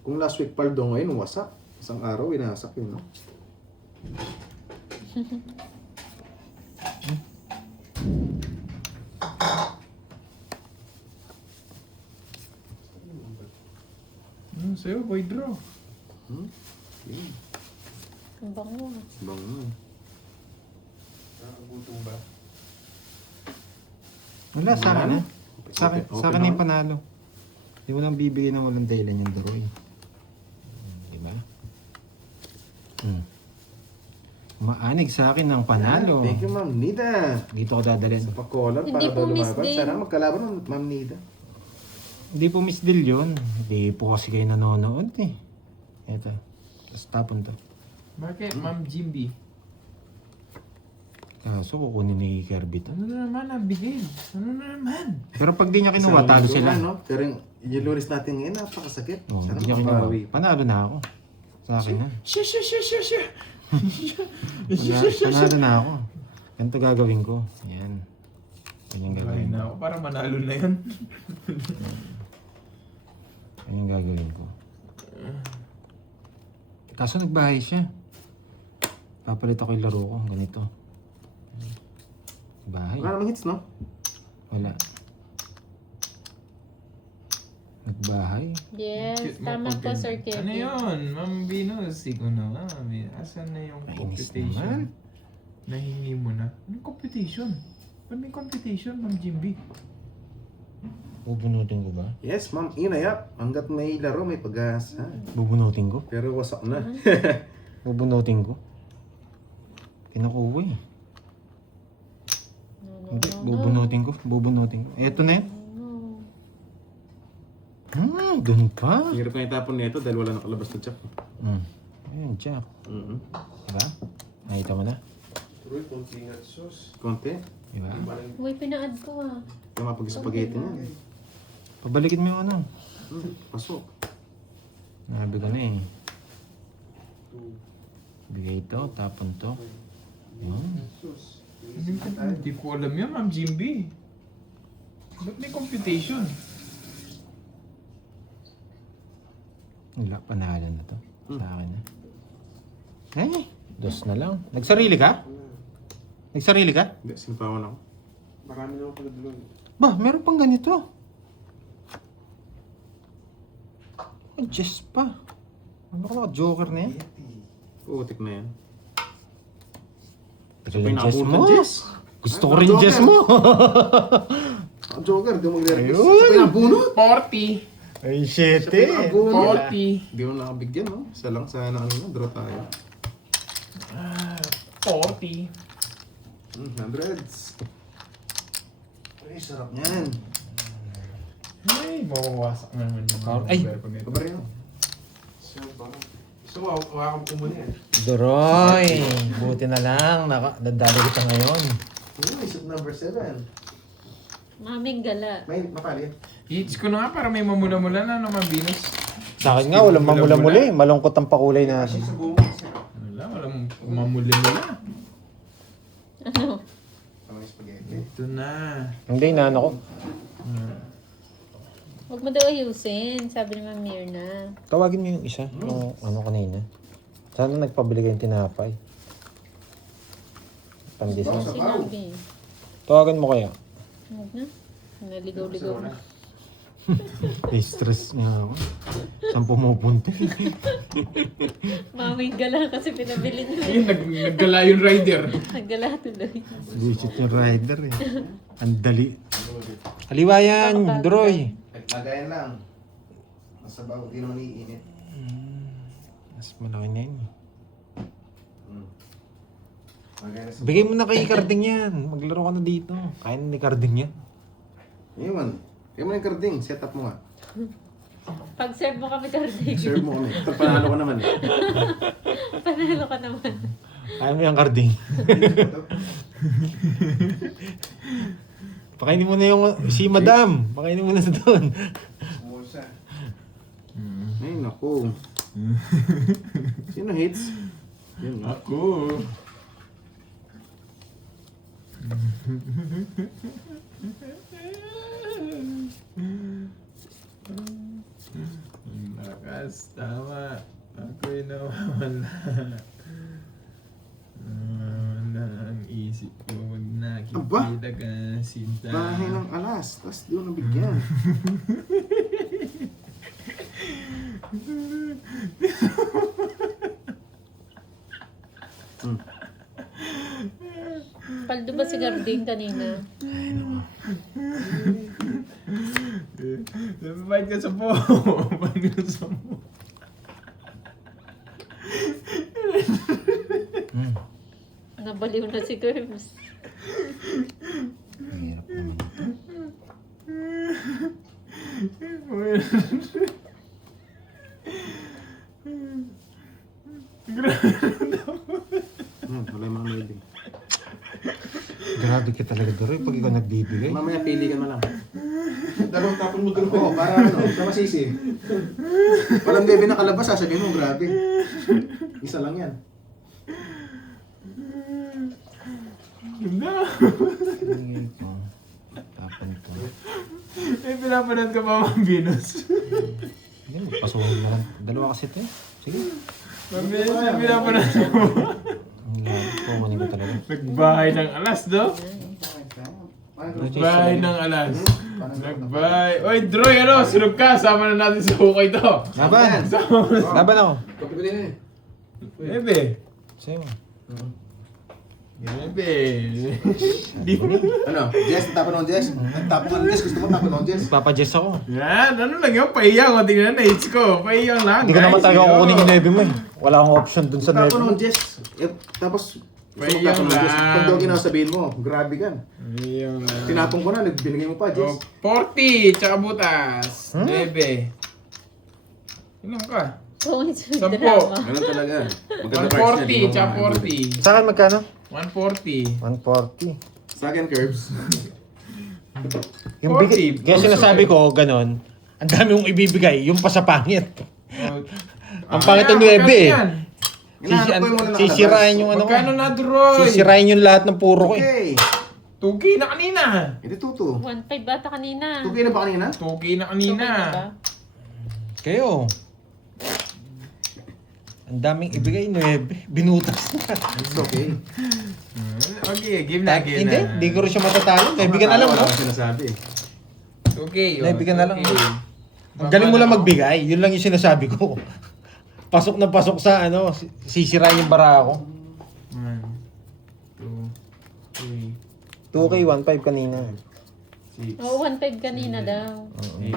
Kung last week paldo ngayon, wasak. Isang araw, inasak yun, no? Sa'yo, boy draw. Yun. Ang bango. Bango. Nakakagutong ba? Wala, sa akin na. Sa akin, Okay, sa akin na yung okay panalo. Hindi mo lang bibigyan ng walang dahilan yung Duroy. Diba? Maanig sa akin ng panalo. Thank you, Ma'am Nida. Dito ko dadalhin. Sa pakolan, Hindi para po, daw Miss lumaban. Din. Sana magkalaban ng Ma'am Nida. Hindi po misdel yun. Hindi po kasi kayo nanonood eh. Ito. Tapos tapon to. Bakit, Ma'am Jimby? Kaso kukunin ni Kirby to. Ano na naman ang bigay? Ano na naman? Pero pag di niya kinuha, talo sila. No? Pero yung lunes natin ngayon, napakasakit. Oh, Sana hindi niya kinuha. mabawi. Panalo na ako. Sa akin na. Siya. Panalo na ako. Ganito gagawin ko. Yan. Yan yung Gawin gagawin na ko. ako para manalo na yan. Yan yung gagawin ko. Kaso nagbahay siya. Papalit ako yung laro ko. Ganito. Bahay. Wala namang hits, no? Wala. Nagbahay. Yes, Cute mo tama pag po, ganun. Sir Ano Kevin. yun? Ma'am Venus, ikaw na nga. Asan na yung Kainis computation? Nahingi mo na. Anong computation? Ba't may computation, Ma'am Jimby? Bubunutin ko ba? Yes, ma'am. Inayap. Hanggat may laro, may pag-asa. Bubunutin ko? Pero wasak na. Bubunutin ko? Kinukuha eh. Hindi, bubunutin ko. Bubunutin ko. Eto na yun. Dun pa. Hirap na itapon nito dahil wala nakalabas na jack. Ayan, Jack. Mm-hmm. Diba? Nakita mo na? Tuloy, konti nga sauce. Konti. Diba? Uy, pina-add ko ah. Kaya mapag-spaghetti na. Pabalikin mo yung ano. Pasok. Nabi ko na eh. Bigay ito, tapon to. Yan. Sauce. Hindi ko alam yan, Ma'am Jimby. Ba't may computation? Wala, panalo na to. Sa akin na. Eh, dos na lang. Nagsarili ka? Nagsarili ka? Hindi, sinipawan ako. Marami na ako pala doon. Ba, meron pang ganito. Jess pa. Ano ka na, Joker na yan? Putik na yan. Ito yung Jess mo. Jess. Gusto ko rin Jess mo. Ang Joker, di mo magre-request. Ayun. Sa pinabunot. 40. Ay, shit Sa pinabunot. 40. Di mo nakabigyan, no? Isa lang, sana ano, draw tayo. 40. Hundreds. Ay, sarap yan. Ay, mawawasak na naman yung Ay! Kabarino. So, parang... Gusto mo, hawakan ko muna yan. Doroy, buti na lang. Nadali kita ngayon. Isip number 7. Maming gala. May mapali. Hits ko na nga para may mamula-mula na Ma'am Venus. Sa akin nga, walang mamula-muli. Malungkot ang pakulay Kasi natin. sa buong isa. Walang mamula-mula. Ano? Ang spaghetti. Ito na. Hindi, inaano ko. Huwag mo daw ayusin, sabi ni Ma'am Mirna. Tawagin mo yung isa. Yung ano kanina. Sana nagpabili kayong tinapay. Pandis Ano na. sinabi? Tawagan mo kaya. Huwag na. Naligaw-ligaw na. Stress nga ako. Saan pumupunta? Maming gala kasi pinabili niyo. Ayun, naggala yung rider. Naggala tuloy. Bullshit yung rider eh. Ang dali. Kaliwa yan, Droy. Lagayan lang. Masabaw, di naman iinit. Mas malaki na yun. Lagayan na sa... Bigay mo na kay Carding yan. Maglaro ka na dito. Kaya na ni Carding yan. Iwan. Kaya mo yung carding, set up mo nga. Pag-serve mo kami, Carding. Serve mo kami. Ito, panalo ka naman. Panalo ka naman. Kaya mo yung Carding. Pakainin mo na yung si Madam. Pakainin mo na sa doon. Musa. Ay, naku. Sino hits? Yun, no? Ako. Lakas, tama. Ako'y nawawala. Nawawala ang isip ko. Wag nakikita ka, sinta. Bahay ng alas. Tapos di mo nabigyan. Paldo ba si Carding kanina? Ba't ka sa po? Ba't ka sa po? Nabaliw na si Curbs. Mahirap naman ito. Grabe. Wala yung mga wedding. Grabe ka talaga, Doroy, pag ikaw nagbibigay. Mamaya pili ka na lang. Dalawang tapon mo dalawa. Oo, para ano, sa masisi. Walang bebe nakalabas, sasabihin mo, grabe. Isa lang yan. Ganda. Sige po. Tapon to. May pinapanood ka pa, Ma'am Venus. Hindi, magpasuhin na lang. Dalawa kasi ito eh. Sige. Ma'am Venus, may pinapanood ka pa. Ang lahat po, manin ko talaga. Nagbahay ng alas, do? Nagbahay ng alas. Nagbahay. Oy, Droy, ano? Sunog ka. Sama na natin sa hukay to. Laban! Laban ako. Kapi ko din eh. Bebe. Sa'yo. Bebe. Di mo. Ano? Jess, tapon ng Jess. Tapon ng Jess. Gusto mo tapon ng Jess? Papajess ako. Yan, ano lang yun? Paiyang. O, tingnan na hits ko. Paiyang lang, Hindi ko naman talaga Yo. kukunin yung 9 mo eh. Wala akong option dun sa 9 Tapon mo. ng Jess. Tapos, gusto mo Paiyang tapon ng Jess. lang. Pag daw sabihin mo, grabe ka. Paiyang lang. Tinapon ko na, binigay mo pa, Jess. Oh, 40, tsaka butas. Bebe. Inom ka. Points with Sampo. drama. Ganun talaga. Maganda parts 140, niya, di mo tsaka ma- 40. Sa akin magkano? 140. 140. Sa akin, Curbs. Yung bigay, 40. kaya sinasabi ko, ganon, ang dami mong ibibigay, yung pa sa pangit. Ang pangit ng 9 eh. Hinahanap ko yung muna nakalabas. Sisirain yung ano ko. Magkano na, Droy? Sisirain yung lahat ng puro ko eh. Okay. 2K na kanina. Hindi, tuto. 1.5 bata kanina. 2K na ba kanina? 2K na Okay kanina. na ba? Kayo. Ang daming ibigay, 9. Binutas na. It's okay. Okay, game na, game Hindi, na. di ko rin siya matatalo. Naibigan na lang, Wala no? akong sinasabi. Okay, Naibigan na lang. okay. Ang galing mo lang magbigay. Yun lang yung sinasabi ko. Pasok na pasok sa ano, sisirain yung bara ko. 1, 2, 3, 2K, 1.5 kanina. 6, Oo, 1.5 kanina daw. 8,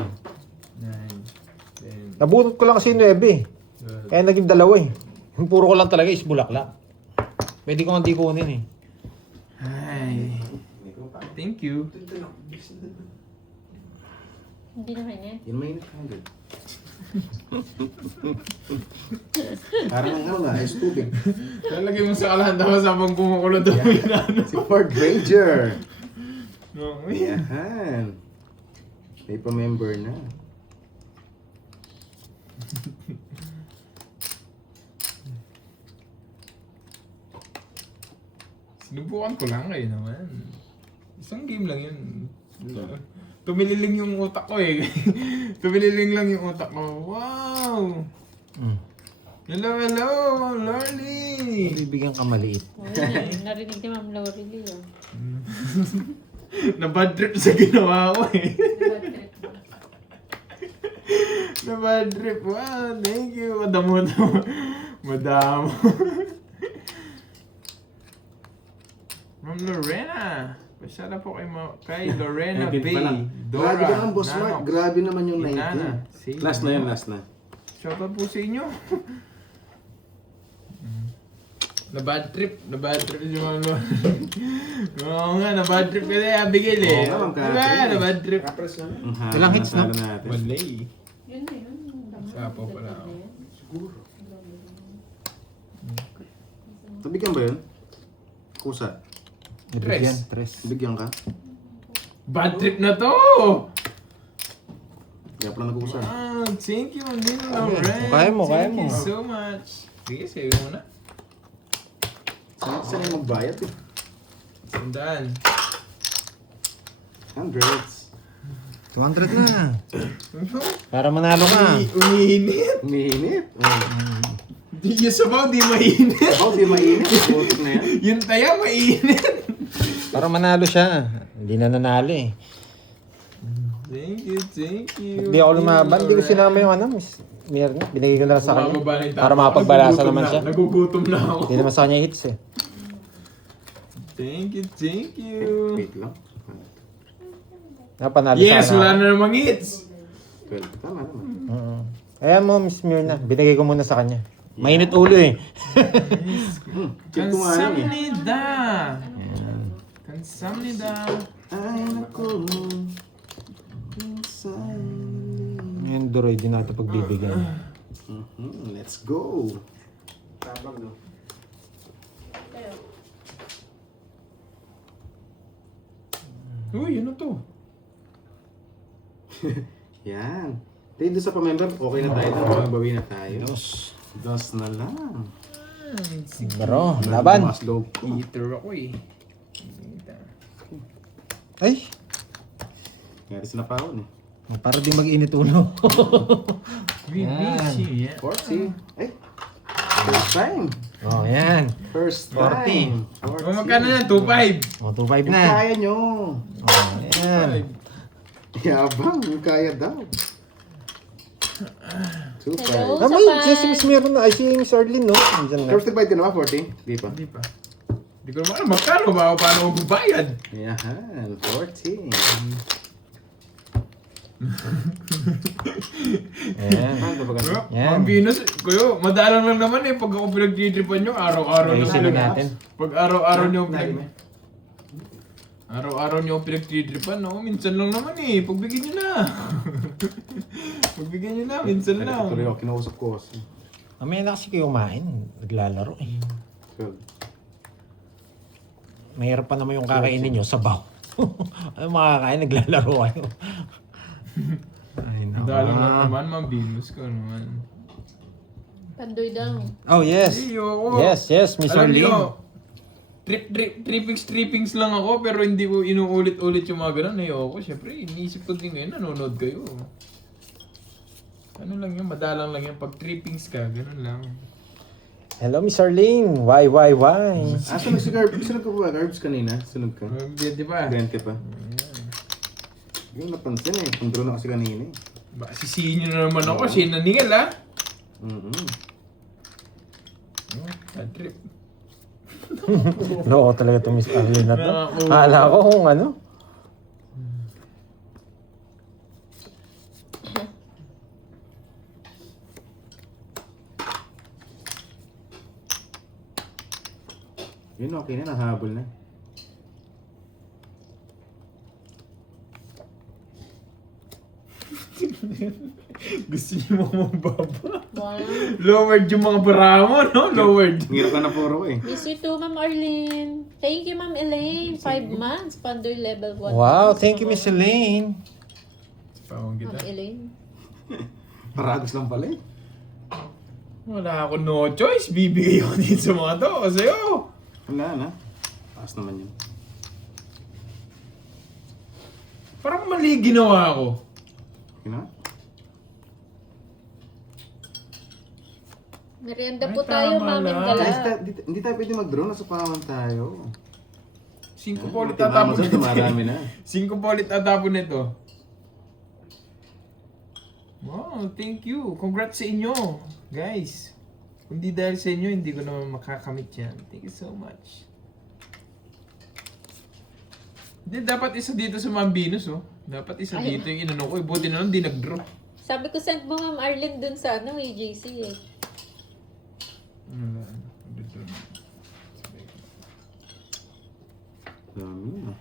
9, 10, Nabunot ko lang kasi 9 eh. 12. Kaya naging 2 eh. Yung puro ko lang talaga is bulaklak. Pwede ko nga di kunin eh. Hi. Thank you. Hindi na kanya. Yun mainit agad. Parang ang ano nga, ayos tubig. Lalagay mo sa alahan tapos habang kumukulo doon. Si Ford Ranger. No, Yan. May pa-member na. Sinubukan ko lang kayo naman. Isang game lang yun. Tumililing yung utak ko eh. Tumililing lang yung utak ko. Wow! Hello, hello, Ma'am Lorly! Bibigyan ka maliit. Uy, narinig ni Ma'am Laurelie yun. Na-bad trip sa ginawa ko eh. Na-bad trip. Wow, thank you. Madamo. Madamo. Ma'am Lorena. Pasyala po kay Lorena Edit Bay. pa lang. Dora. Grabe ka lang, Boss Mark. Nanox. Grabe naman yung Inana. 19. See? Last na yun, last na. Shoutout po sa inyo. Na-bad trip. Na-bad trip si Ma'am Lorena. Oo nga, na-bad trip ka na. Abigail eh. Oo nga, Ma'am Diba? Catherine. Na-bad trip. Kapres na. Ang haba Ilang na hits na? talo natin. Walay. Yun na yun. Sapo pala ako. Nabigyan ba yun? Kusa. Nabigyan, 3. Nabigyan ka? Bad trip na to! Kaya pala nag-uusa. Wow, thank you, Manila Lorraine. Kaya mo, kaya Thank mo. you so much. Sige, save mo na. Saan yung magbayad eh? Sandaan. Hundreds. 200 na. Para manalo ka. Umiinit. Umiinit. Yung sabaw di mainit. Ako, di mainit. Butik na yan. Yung taya mainit. Para manalo siya. Hindi na nanalo eh. Thank you, thank you. Hindi ako lumaban. Hindi ko sinama yung ano, Miss Mirna. Binigay ko na lang sa kanya. Bumababa na yung Para tao. makapagbalasa Nagugutom naman na. siya. Nagugutom na ako. Hindi naman sa kanya hits eh. Thank you. Wait lang. Napanalo Yes, sana. wala na namang hits. 12. Tama naman. Ayan mo, Miss Mirna. Binigay ko muna sa kanya. Mainit ulo eh. Check ko nga yan eh. Kansamnida. Kansamnida. Ay, naku. Inside. Ngayon, Doroy, di natin pagbibigyan. Let's go. Tabag no. Uy, ano to? Yan. Tayo doon sa pamember, okay na tayo doon. Bawi na tayo. Dos. Dos na lang. Bro, laban. Mas low. Eater ako eh. Ay, Ngari sa napawon eh. para di mag-init ulo. Busy, yeah. 40. Ay! First time. Oh, yan. First 40. time. O, magkano na? 2.5. Oh, 2.5 Yung na. kaya nyo. Oh, yan. Yabang, yung kaya daw. 2 Hello? Ah, may si Miss Meron na. Ay, si Miss Arlene, no? Diyan na. First divide ka na ba? 40? Di pa. Hindi pa. Hindi ko naman alam magkano ba? Paano mo bubayad? Yan, 40. Ayan. Ano ba ganun? Yan. Mga Venus, kuyo, madalang lang naman eh. Pag ako pinagtitripan nyo, araw-araw nyo Ayusin na natin. Pag araw-araw nyo Lagi pinag... Araw-araw nyo pinagtitripan, no? Minsan lang naman eh. Pagbigyan nyo na. Pagbigyan nyo na, minsan lang. Tuloy ako, kinausap ko kasi. Mamaya na kasi kayo kumain. Naglalaro eh. So, Mahirap pa naman yung kakainin nyo, sabaw. Ano makakain? Naglalaro kayo. Ay, Madalang lang naman, Ma'am Venus ko naman. Pandoy daw. Oh, yes. Ayoko. Yes, Miss Alam Arlene. nyo, trippings lang ako pero hindi ko inuulit-ulit yung mga ganun. Ayoko. Siyempre, iniisip ko din ngayon, nanonood kayo. Ano lang yun, madalang lang yan. Pag trippings ka, ganun lang. Hello, Miss Arlene. Why? sunog si Garbs. Sunog ka ba? Garbs kanina? Sunog ka? Di ba? 20 pa. Yung napansin eh. Kung drone ako kasi kanina eh. Ba, sisihin nyo na naman ako. Sinanigal ha. Bad trip. Loko talaga itong Miss Arlene na to. Nakakuha. Akala ko kung ano. Yun okay na, nahabol na. Gusto nyo mga mababa. Wow. Lowered yung mga bara mo, no? Lowered. Ngirap ka na puro ko eh. Miss you too, Ma'am Arlene. Thank you, Ma'am Elaine. 5 months. Pandoy level 1. Wow, thank you, Miss Elaine. Pawang kita. Ma'am Elaine. Paragos lang pala eh. Wala ako no choice. Bibigay ko din sa mga to. Sa'yo. Wala na. Taas naman yun. Parang mali ginawa ko. Okay na? Merienda Ay, po tayo, tama Ma'am lang. Gala. Hindi tayo pwede mag-drone. Nasa pangaman tayo. 5 pa ulit Pati tatapon Amazon, dumarami na. 5 pa ulit tatapon nito. Wow, thank you. Congrats sa inyo, guys. Hindi dahil sa inyo, hindi ko naman makakamit yan. Thank you so much. Hindi, dapat isa dito sa Ma'am Venus, oh. Dapat isa Ay. dito yung inano ko. Buti na lang, di nag-draw. Sabi ko, send mo, Ma'am Arlene, dun sa JC eh. Dami na.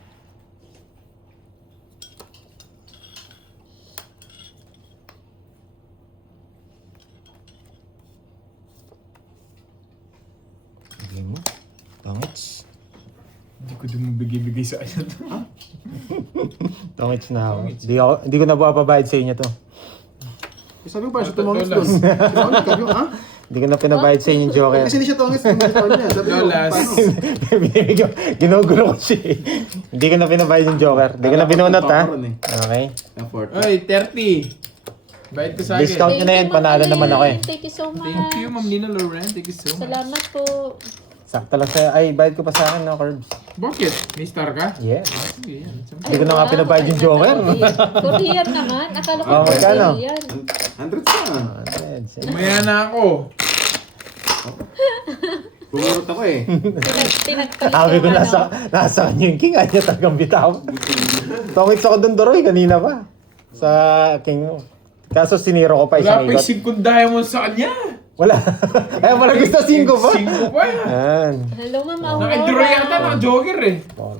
Bigay mo. Tongits. Hindi ko din mabigay-bigay sa kanya to. Tongits na ako. Tongits. Hindi ko na papabayad sa inyo to. Sabi ko parang siya tumangis doon. Tumangis ka yung, ha? Hindi ko na pinabayad sa inyong joker. Kasi hindi siya tumangis. Tumangis sa kanya. Sabi ko, Dolas. paano? Ginugulo ko siya eh. Hindi ko na pinabayad yung joker. Hindi ko na binunot ha. Okay. Ang 40. Ay, 30. Bayad ko sa akin. Discount nyo na yan. Ma'am Panalo naman ako eh. Elaine. Thank you so much. Thank you, Ma'am Nina Loren. Thank you so much. Salamat po. Sakto lang sa'yo. Ay, bayad ko pa sa akin no, Curbs. Bakit? May star ka? Yes. Sige, yan. Hindi ko na nga pinabayad yung joker. Korean naman. Akala ko Oh, magkano? Korean. 100 sa. Umaya na ako. Bumurot ako eh. Tinagpalit Sabi ko yung nasa kanya yung king. Ayaw talagang bitaw. Tongits ako dun Doroy. Kanina pa. Sa king. Kaso siniro ko pa Wala isang pa yung ikot. 5 diamonds sa kanya. Wala. Ay, wala gusto 5 pa. 5 pa yan. Yan. Hello, Ma'am Aurora. Naka-draw yata, naka-jogger eh. 4,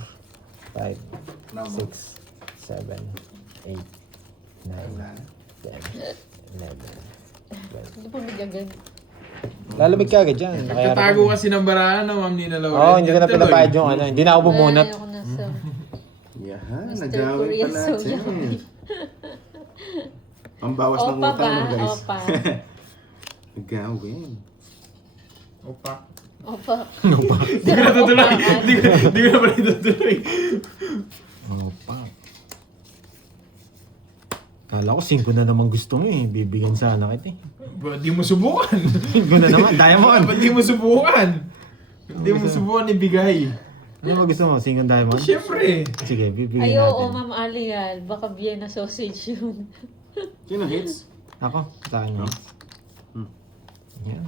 5, 6, 7, 8, 9, 10, 11, Hindi po bigyan. 12. Lalamig ka agad dyan. Nagtatago kasi ng baraan, no, Ma'am Nina Loren. Oo, hindi ko na Yan, tuloy. pinabayad yung ano. Hindi na ako bumunot. Ayaw ko na sa... Yeah. Mr. nagawin Korea pala so siya. yummy. Pambawas ng Opa utang ba? mo, guys. Opa. Nagawin. Opa. Opa. Di ko na tutuloy. Di ko na pala tutuloy. Opa. Kala ko 5 na naman gusto mo eh. Bibigyan sana kita eh. Ba't di mo subukan? 5 na naman, diamond. Ba't di mo subukan? Hindi mo subukan ibigay. Ano ba gusto mo? 5 diamond? Siyempre. Sige, bibigyan Ay, natin. oo, Ma'am Alial. Baka Vienna sausage yun. Sino hits? Ako, sa kanya. Yan.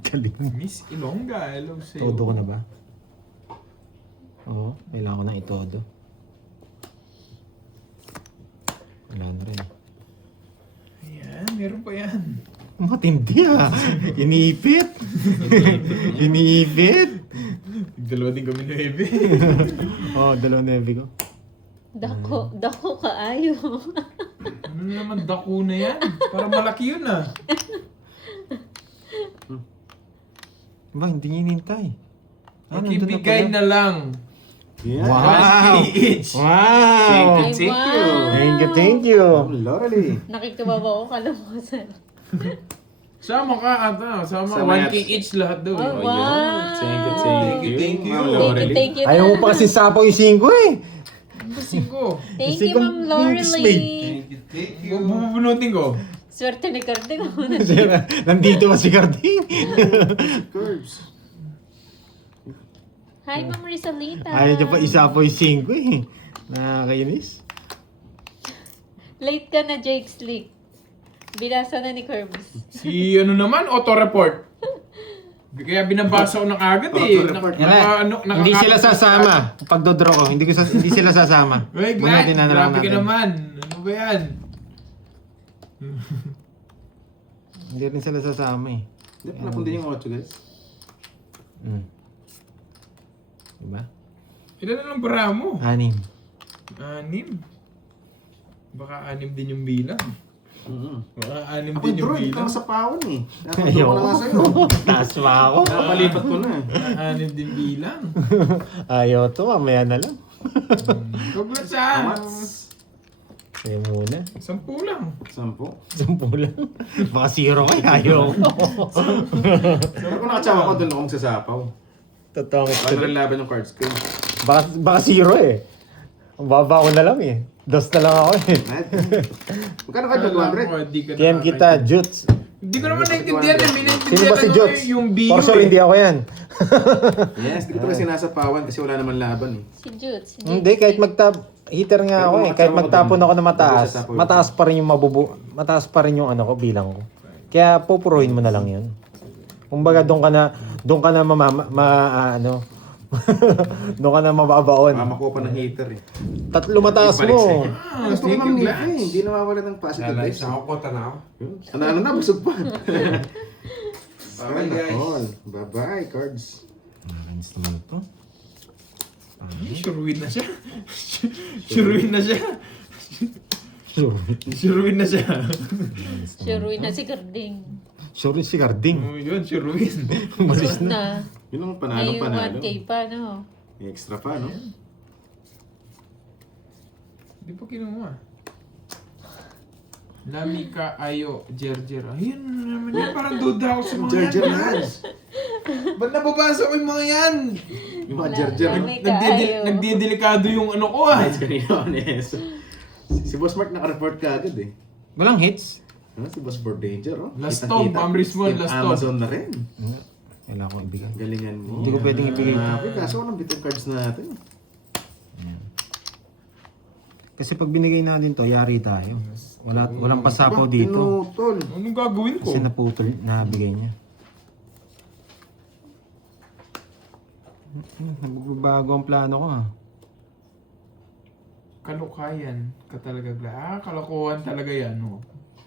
Galing. Miss Ilongga, hello sa'yo. Todo ko na ba? Oo, kailangan ko na itodo. Wala na rin. Ayan, meron pa yan. Matindi ah. Iniipit. Iniipit. Dalawa din kami na Ebe. Oo, 2 neve ko. Dako kaayo. Ano naman dako na yan? Para malaki yun ah. Ba, hindi niya hinintay. Makibigay na lang. Yeah. Wow! 1K each. Wow! Ay, Thank wow. you. Thank you, thank you. Lorely. Nakikibaba ko kalamusan. Sama ka ata. Sama Sama 1K each lahat daw. Oh, eh. wow. Thank you, Thank you. Thank you, Lorely. thank you. Ayaw mo pa kasi sapaw yung 5 eh. Singko. Thank Kasi you, Ma'am kung Lorely. Thank you. Bubunutin ko. Swerte ni Carte ko. Nandito pa si Carding. Curves. Hi, Ma'am Rizalita. Ayaw niya pa isapaw yung 5 eh. Nakakainis. Late ka na, Jake Slick. Binasa na ni Curbs. Si ano naman, auto-report. Kaya binabasa ko ng agad eh. Auto-report. Yan na. Hindi sila sasama. Pag dodraw ko, hindi sila sasama. Uy, Bunutin Glad, na lang grabe ka natin. naman. Ano ba yan? Hindi rin sila sasama eh. Hindi pa napunta yung 8, guys. Mm. Diba? Ilan na lang bara mo? 6. 6. Baka 6 din yung bilang. Baka 6 Ako din yung draw, hindi bilang. ka sa pawan eh. Napunta Ayaw. ko na nga sa'yo. Taas pa ako. Napalipat ko na. Baka 6 din bilang. Ayaw to, mamaya na lang. Congrats ah! Amats. Kaya muna. 10 lang. 10. 10 lang. Baka 0 kayo. Ayaw ko. Pero kung nakatsawa ko, doon akong sasapaw. Totoo. Paano rin laban yung cards ko? Baka 0 eh. Ang baba ko na lang eh. 2 na lang ako eh. Mad. Magkano ka Alam doon, ko, 200? di ka TM kita, Jutes. Hindi ko naman naintindihan eh. May Sino naintindihan ba si ako Jutes? eh, yung bio For sure, eh. hindi ako yan. Yes, hindi ko talaga sinasapawan kasi wala naman laban eh. Si Jude. Si Jake Hindi, kahit Slick. hitter nga Pero ako kung eh. Kahit magsama ko magtapon dun, ako na mataas, sasapaw yun. mataas pa rin yung mataas pa rin yung ano ko, bilang ko. Kaya pupuruhin mo na lang yun. Kumbaga doon ka na ano, doon ka na mababaon. Makuha pa ng hater eh. 3 mataas Ibalik sa'yo. mo. Ah, Gusto ko thank you, ng Glad. eh. Hindi nawawala ng positive Lalay vibes. sa ako ko, tanaw. Ano na, busog pa. Bye, guys. All. Bye-bye, cards. Nakakainis naman ito. Sure win na siya. Sure win na siya. Sure. Sure win na siya. Sure na si Carding. Sure si Carding. Oh, yun, sure win. Malis Sure na. na. Yun ang May panalo. 1K pa, no? May extra pa, no? Di pa kinuha. Lamika Ayo Jerjer. Ayun naman yan. Parang duda ako sa mga Jerjer yan. na. Hans. Ba't nababasa ko yung mga yan? Yung mga jerjer. no? Lamika Ayo. Nagdidelikado yung ano ko ah. Nice kanina, honest. Si Boss Mark naka-report ka agad eh. Walang hits. Si Boss for Danger, oh. Last Kitang-kita. stop, Ma'am Rismon, Yung last stop. Amazon na rin. Kailangan ko ibigay. Galingan mo. Hindi ko pwedeng ibigay. Kaso walang bitong cards natin. Kasi pag binigay natin to, yari tayo. Walang pasapaw dito. Pinutol. Anong gagawin ko? Kasi naputol, nabigay niya. Nagbabago ang plano ko ah. Kalukayan ka talaga. Kalokohan talaga yan. Oh.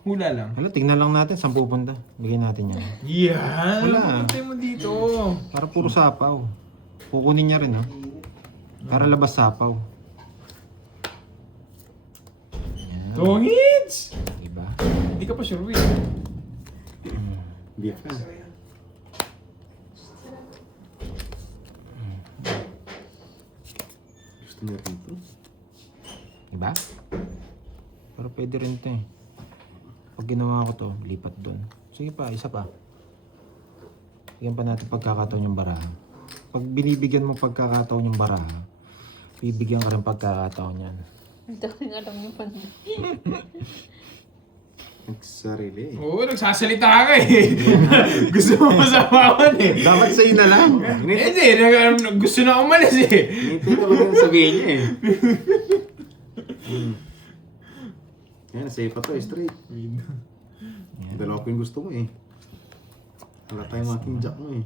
Hula lang. Hala, tignan lang natin saan pupunta. Bigay natin yan. Yan! Wala. Pupuntay mo dito. Para puro sapaw. Kukunin niya rin, ha? Para labas sapaw. Yan. Tongits! Diba? Hindi ka pa sure win. Beef ka. Gusto mo rin ito? Diba? Pero pwede rin ito eh. Pag ginawa ko to, lipat doon. Sige pa, isa pa. Bigyan pa natin pagkakataon yung baraha. Pag binibigyan mo pagkakataon yung baraha, bibigyan ka rin pagkakataon yan. Ang daming alam mo pa. Nagsarili eh. Oo, nagsasalita ka eh. Gusto mo masamahan eh. Dapat sa'yo na lang. Hindi, gusto na umalis eh. Hinintay ka ba yung sabihin niya eh. Yan, sa'yo pa to eh, straight. Dalawa ko yung gusto mo eh. Wala tayong mga king jack mo eh.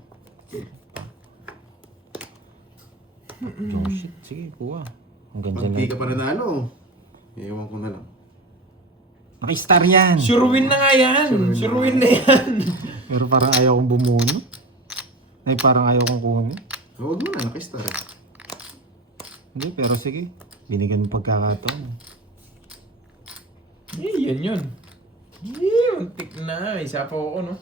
Oh shit, sige, kuha. Ang ganda Pag di lang. ka pa nanalo, iiwan ko na lang. Naka-star yan. Sure win na nga yan. Sure win na yan. Pero parang ayaw kong bumuno. Ay, parang ayaw kong kunin. Huwag mo na, nakistar eh. Hindi, pero sige. Binigyan mo pagkakataon. Yan yun. Muntik na. Isa pa ako, no?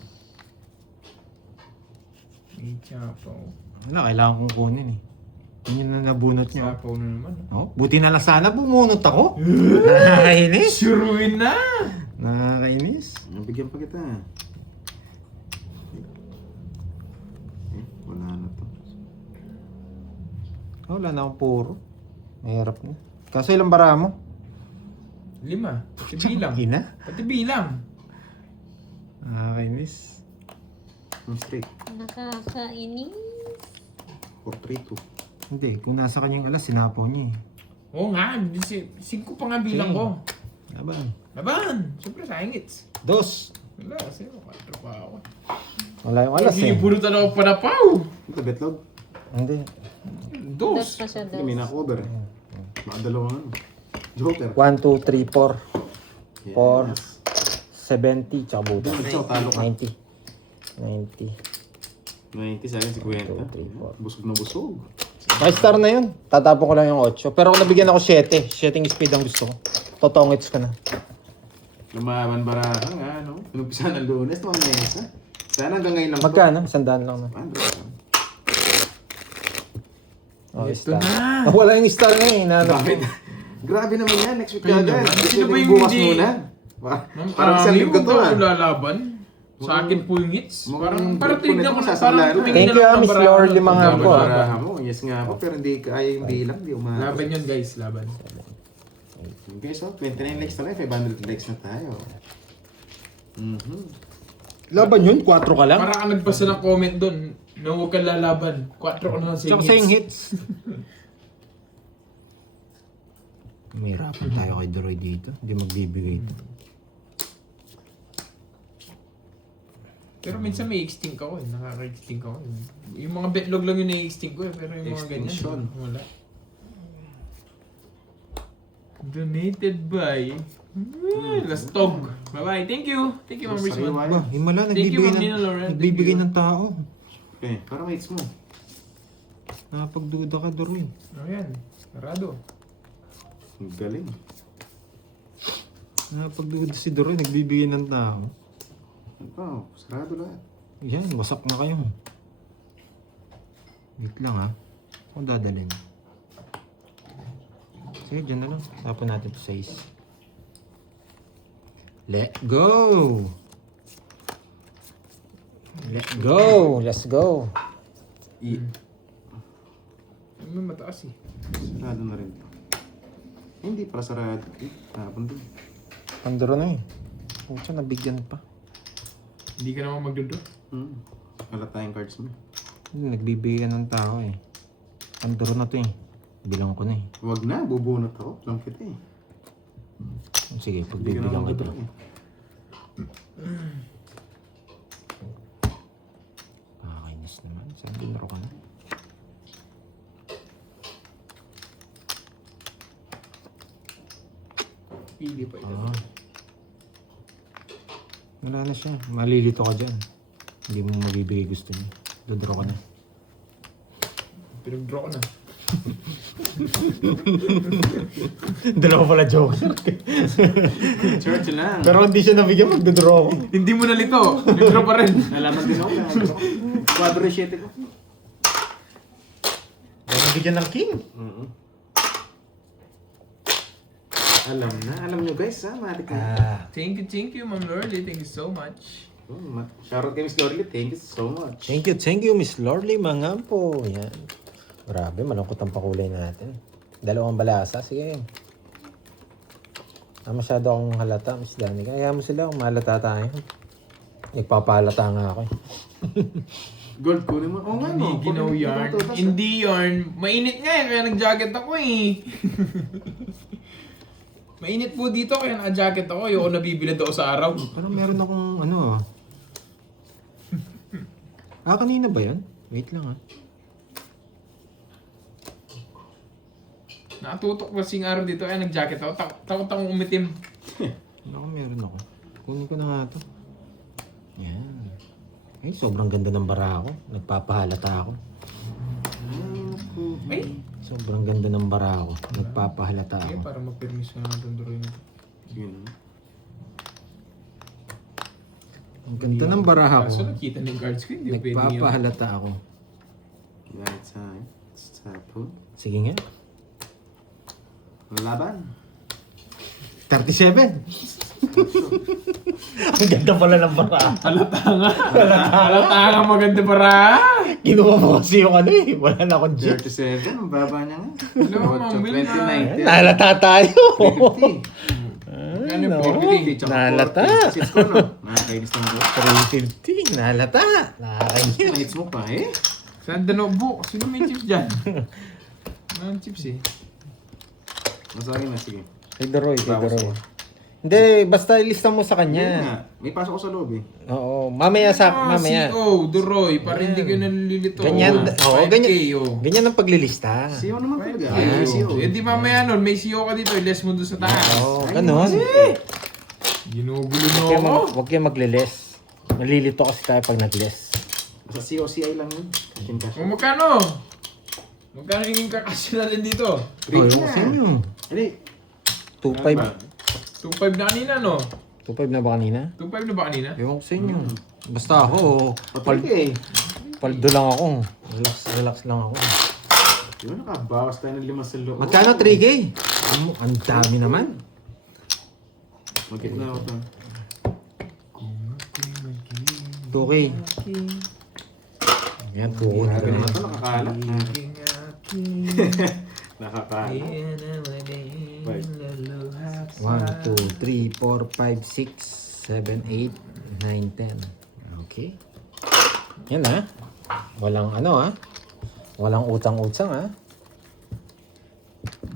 Isa pa ako. Wala, kailangan kong kunin eh. Yun yung nabunot Isa niyo. pa ako na naman. Oh, buti na lang sana bumunot ako. Nakakainis. Sure win na. Nakakainis. Bigyan pa kita. Wala na to. Oh, wala na akong puro. Mahirap na. Kaso ilang bara mo? 5. Pati bilang. Ina. Pati bilang. Nakakainis. Straight. Nakakainis. 4-3-2. Hindi, kung nasa kanyang alas, sinapaw niya eh. Oo nga. 5 pa nga bilang ko. Laban. Laban. Siyempre sa hingits. 2. Wala. Kasi 4 pa ako. Wala yung alas eh. Iburutan ako pa na paw. Ito, betlog. Hindi. Dos 2. pa siya, Hindi, may dos. na-cover eh. Makadalawang ano. Joker. 1, 2, 3, 4. 4. Yes. 70, tsaka butas. Ikaw, talo ka. 90. 90. 90 sa akin, 50. 2, 3, 4. Busog na busog. Naka-star na yun. Tatapon ko lang yung 8. Pero kung nabigyan ako 7, 7 speed ang gusto ko. Totongits ko na. Lumaban bara ka nga, no? Inumpisa ng Lunes, mga mesa. Sana hanggang ngayon lang Magkano? 100 lang na. Oh, Ito star. na. Ah, wala yung star na eh. Grabe, grabe naman yan. Next week Ayun agad. naman. Next Sino ba week yung bukas hindi- muna. Parang isang Parang linggo to ah. lalaban. Sa akin po yung hits. Mukhang Parang yung parating group na ko ako nito, na sasalaro. parang tumingin Thank na you, lang ng Miss barahan. Lord Limangan po. Barahan mo. Yes nga po, pero hindi kaya yung bilang. Hindi umahal. Laban yun guys, laban. Okay, so 29 likes na lang. 500 likes na tayo. Laban yun? 4 ka lang? Para ka nagbasa ng comment doon na huwag kang lalaban. 4 ka na lang sa Tsaka sa yung hits. hits. Mahirapan tayo kay Doroy dito. Hindi magbibigay ito. Pero minsan may extinct ako eh. Nakaka-extinct ako eh. Yung mga betlog lang yung na-extinct ko eh. Pero yung mga Extinction. ganyan, wala. Donated by Lastog. Bye-bye. Thank you. Thank you, Ma'am Rizwan. Sariwa Ba, yan. himala, Thank you, nagbibigay, Ma'am Nina Lauren. nagbibigay Thank you. ng tao. Okay, para mates mo. Nakapagduda ka, Doroy. Oh, yan. Sarado. Ang galing. Nakapagduda si Doroy, nagbibigay ng tao. Wow, sarado lahat. Yan, wasak na kayo. Wait lang ha. Kung dadalhin. Sige, dyan na lang. Tapon natin to 6. Let go! Let go! Let's go! Ano mataas eh. Sarado na rin to. Hindi pala sarado. Tapon din. Andro na eh. Pucha, nabigyan pa. Hindi ka naman magdudo. Wala tayong cards mo. Nagbibigay ng tao eh. Andro na to eh. Bilang ko na eh. Huwag na, bubunot ako. Lang kita eh. Sige, Hindi ka pagbibigyan naman kita. gudro eh. Nakakainis naman. Saan dinaro ka na? Pili pa ito. Ah. Wala na siya. Malilito ka dyan. Hindi mo mabibigay gusto niya. Dodraw ka na. Pinag-draw ko na. Dalawa pala joke. Church lang. Pero hindi siya nabigyan, magdodraw ako. Hindi mo nalito. Nag-draw pa rin. Nalaman din ako. Quadro 7 ko. Ay, nabigyan ng king. Alam nyo guys ha, matik na. Thank you, Ma'am Lordy. Thank you so much. Shoutout kay Miss Lorly, thank you so much. Thank you, Miss Lorly Mangampo. Yan. Grabe, malungkot ang pakulay natin. 2 balasa, sige. Masyado akong halata, Miss Dani. Kaya mo sila, umalata tayo. Nagpapalata nga ako. Gold, kunin mo. Oo nga no. Hindi ginaw yarn. Hindi yarn. Mainit nga eh, kaya nag-jacket ako eh. Mainit po dito, kaya naka-jacket ako. Ayoko nabibilad ako sa araw. Parang meron akong kanina ba yan? Wait lang Nakatutok kasing araw dito, kaya nag-jacket ako. Takot akong umitim. Meron ako. Kunin ko na nga ito. Yan. Ay, sobrang ganda ng bara ako. Nagpapahalata ako. Ay! Sobrang ganda ng bara ako. Nagpapahalata Sige, ako. para mag-permis na natin duroy na. Yun. Ang ganda ng baraha Kaso ko. nakita ng guards ko, hindi pwede yun. Nagpapahalata ako. Right side. Stop. Sige nga. Laban. 37. Ang ganda pala ng bara. Halata nga maganda para. Kinuha mo kasi yung wala na akong jet. 37, ang baba niya nga. Hello, Ma'am Wilma. 2019. Nahalata tayo. 350. Ano no. po? Nahalata. 6 ko no. Nakakainis naman ko. 350. Nahalata. Nakakainis. Hits mo pa eh. Saan danobo? Sino may chips dyan? Ano chips eh? Masakit na, sige. Kay Doroy. Bawas mo. Hindi, basta ilista mo sa Yun kanya. nga. May pasok ko sa loob eh. Oo, mamaya mamaya. CO, Duroy, para hindi ko nalilito. Ganyan, oo, 5K, ganyan. oh. Ganyan ang paglilista. CEO naman talaga. Ay, CEO. eh di mamaya nun, may CO ka dito, less mo doon sa taas. Oo, ganun. Ginugulo na ako. Huwag kayo maglilis. Malilito kasi tayo pag naglis. Sa COCI lang yun. Cash and cash. Kung magkano? Magkano hingin ka kasi natin dito? Oh, yung sa inyo. Hindi. 2.5. 2.5 na kanina, no? 2.5 na ba kanina? 2.5 na ba kanina? Ewan ko sa inyo. Basta ako, Patay ka eh. paldo lang ako. Relax lang ako. Yun, nakabawas tayo ng 5 sa loob. Magkano 3K? Ang dami naman. Magkit na ako to. 2K. Yan, 2K na Grabe rin. naman ito, nakakalat. Nakakalat. 1, 2, 3, 4, 5, 6, 7, 8, 9, 10. Okay. Yan Walang Walang utang-utang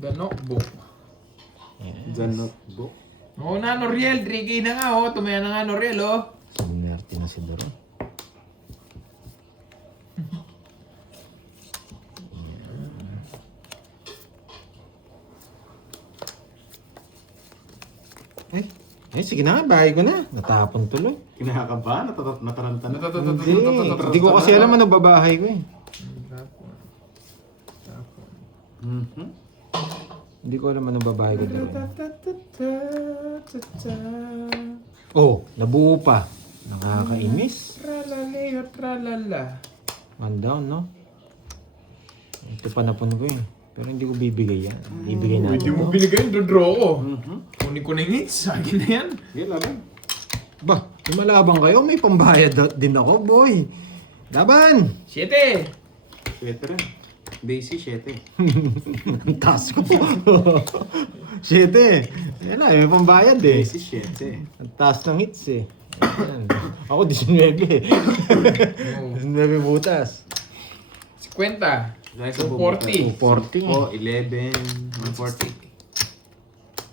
The notebook. Yan. The notebook. Oo na, Noriel. 3K na nga, oh. Tumaya na nga, Noriel, oh. Sumerte na si Doro. Ay, sige na, bahay ko na. Natapon tuloy. Kinakabahan, nataranta na. Hindi ko kasi alam ano babahay ko eh. Mhm. Hindi ko alam ano babahay ko dito. Oh, nabuo pa. Nakakainis. Tralala, tralala. One down, no? Ito panapon ko eh. Pero hindi ko bibigay yan. Bibigay Hindi natin. mo binigay, dodraw ko. Mhm. Kunin ko na yung hits. Sa akin na yan. Sige, laban. Ba, lumalabang kayo. May pambayad din ako, boy. Laban! 7. 7 rin. Daisy, 7. Ang taas ko. 7. Yan na, may pambayad eh. Daisy, 7. Ang taas ng hits eh. Ayan. Ako 19 eh. 19 butas. 50. Guys, 240. 240. Oh, 11. 140.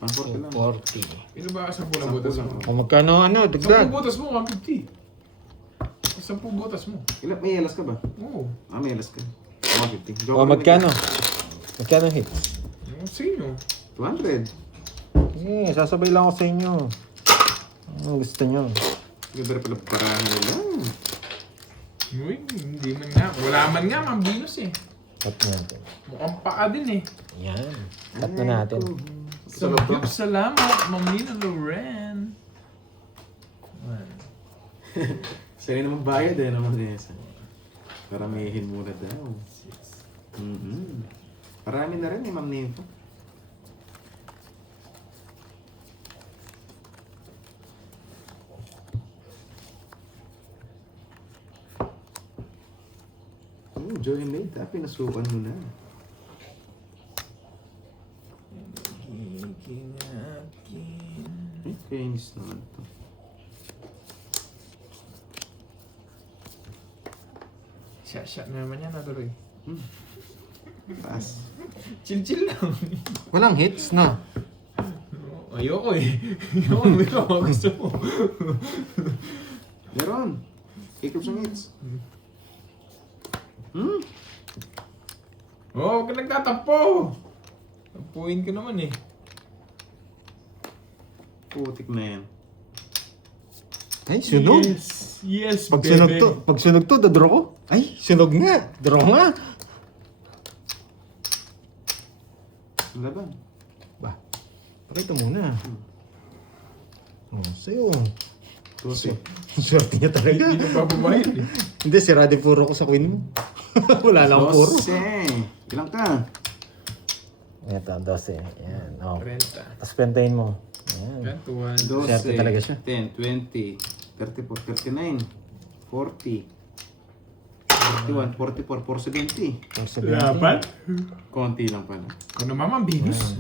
140 lang. 240. Ito ba 10 na butas mo? O magkano 10 dagdag? butas mo, 150. 10 butas mo. Ilan? May yelas ka ba? Oo. May yelas ka. 150. O magkano? Magkano hits? Sa inyo. 200. Eh, sasabay lang ako sa inyo. Ano gusto nyo? Ganda rin pala parahan nila. Uy, hindi man nga. Wala man nga, mambinos eh. Cut natin. Mukhang paa din eh. Yan. Cut na natin. Salamat, Mamina Loren. Sa'yo naman bayad eh naman Nessa. Paramihin muna daw. Mhm. Parami na rin eh, Ma'am Nympho. Joey Nate, pinasukan mo na. Giging akin. Eh, kainis naman to. Shot na naman yan, natuloy. Pass. Chill lang. Walang hits na. Ayoko eh. Ayoko, ikaw gusto mo. Meron. Hiccups ang hits. Hmm? Oh, huwag ka nagtatampo. Tampuin ka naman eh. Putik na yan. Ay, sunog. Yes, Pag baby. sunog to, dadraw ko. Ay, sunog nga. Draw nga. Ang laban. Ba, pakita muna. Oh, sa'yo. 12. Swerte niya talaga. Hindi na bababayad eh. Hindi, sira din puro ko sa queen mo. Wala lang puro. 12. Ilang ka? Ito, 12. Yan, oh. 30. Tapos pentahin mo. Yan. 21. 12. Swerte talaga siya. 10, 20, 34, 39, 40, 41, 44, 470. Laban? Konti lang pala. Kung naman, Venus.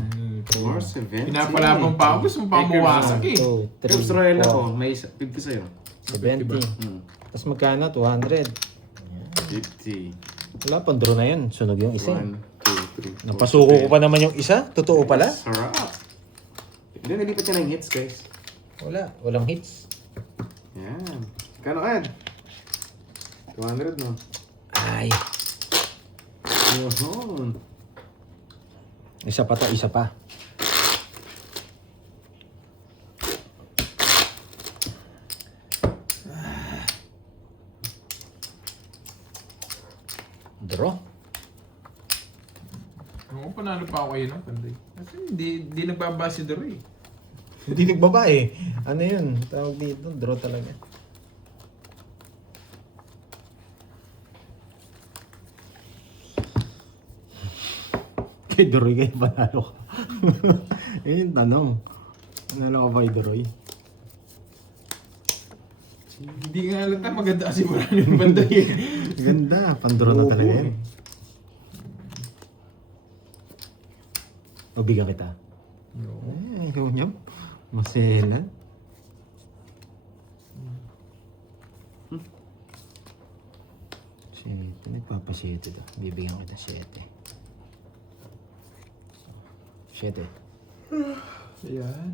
470. Pinapalaban pa ako. Gusto mo pa mawasak eh. 2, Tapos 3, Royal 4, ako, may 50 sa'yo. 70. Tapos magkano? 200. 50. Wala, pandraw na yan. Sunog yung isa. 1, 2, 3. Napasuko ko pa naman yung isa. Totoo pala. Sarap. Hindi, nalipat niya ng hits, guys. Wala, walang hits. Yan. Kano Ed? 200 no? Ay, Yun. isa pa to, isa pa. Draw. Ako panalo pa ako kayo ng panday. Kasi hindi nagbabase daro eh. Hindi nagbaba eh. Ano yun? Tawag dito, draw talaga. Kay Doroy kayo panalo ka. Yun yung tanong. Panalo ka ba kay Doroy? Hindi nga halata maganda kasi wala yung panday eh. Ganda, pandro na talaga yan. Mabigan kita. Eh, ikaw niya. Masela. Siyete, nagpapasiyete to. Bibigyan kita 7. 7. Ayan.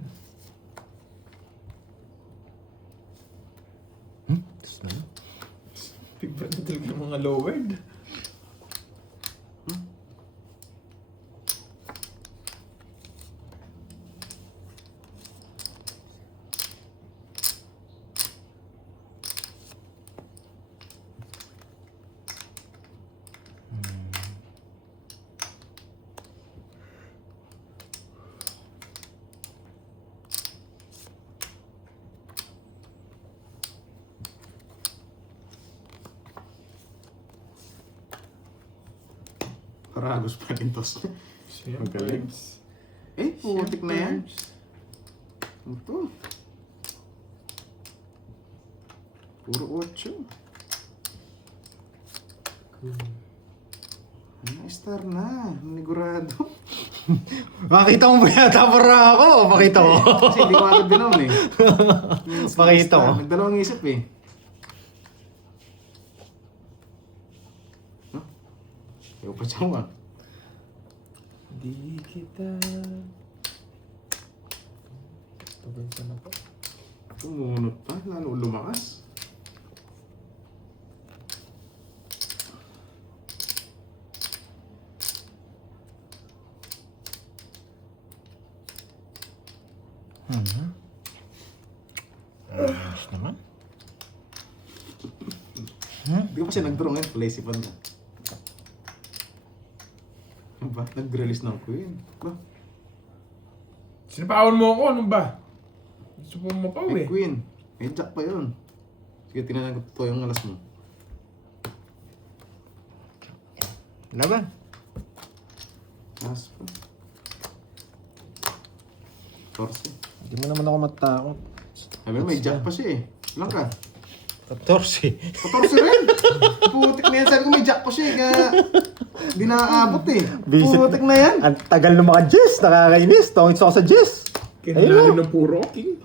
Tapos na. Bigba na talaga yung mga lowered. Paragos pa rin tos. Magaling. Siyempre. Eh, putik na yan. Ito. Puro 8. Star na. Manigurado. Makita mo ba yata para ako? Pakita mo. Kasi hindi ko agad dinom eh. Pakita mo. Nagdalawang isip eh. Huh? Ayaw pa siya mo ah. Di kita... Pagbansa na po. Tumunot pa. Lalo lumakas. Ayos naman. Hindi ko pa siya nag-draw ngayon. Palaisipan na. Ano ba? Nag-release ng Queen. Ba? Sinapawan mo ako, ano ba? Gusto mo mapaw May eh. Queen. May Jack pa yun. Sige, tinanan ko to yung alas mo. Laban. Alas pa. 14. Hindi mo naman ako matakot. Sabi mo, may Jack pa siya eh. Ilang ka? 14. 14 rin. Putik na yan. Sabi ko may jackpot siya eh. Kaya hindi nakakaabot eh. Visit. Putik na yan. Ang tagal ng mga Jess. Nakakainis. Tungit ako sa Jess. Kinalalo ng puro king.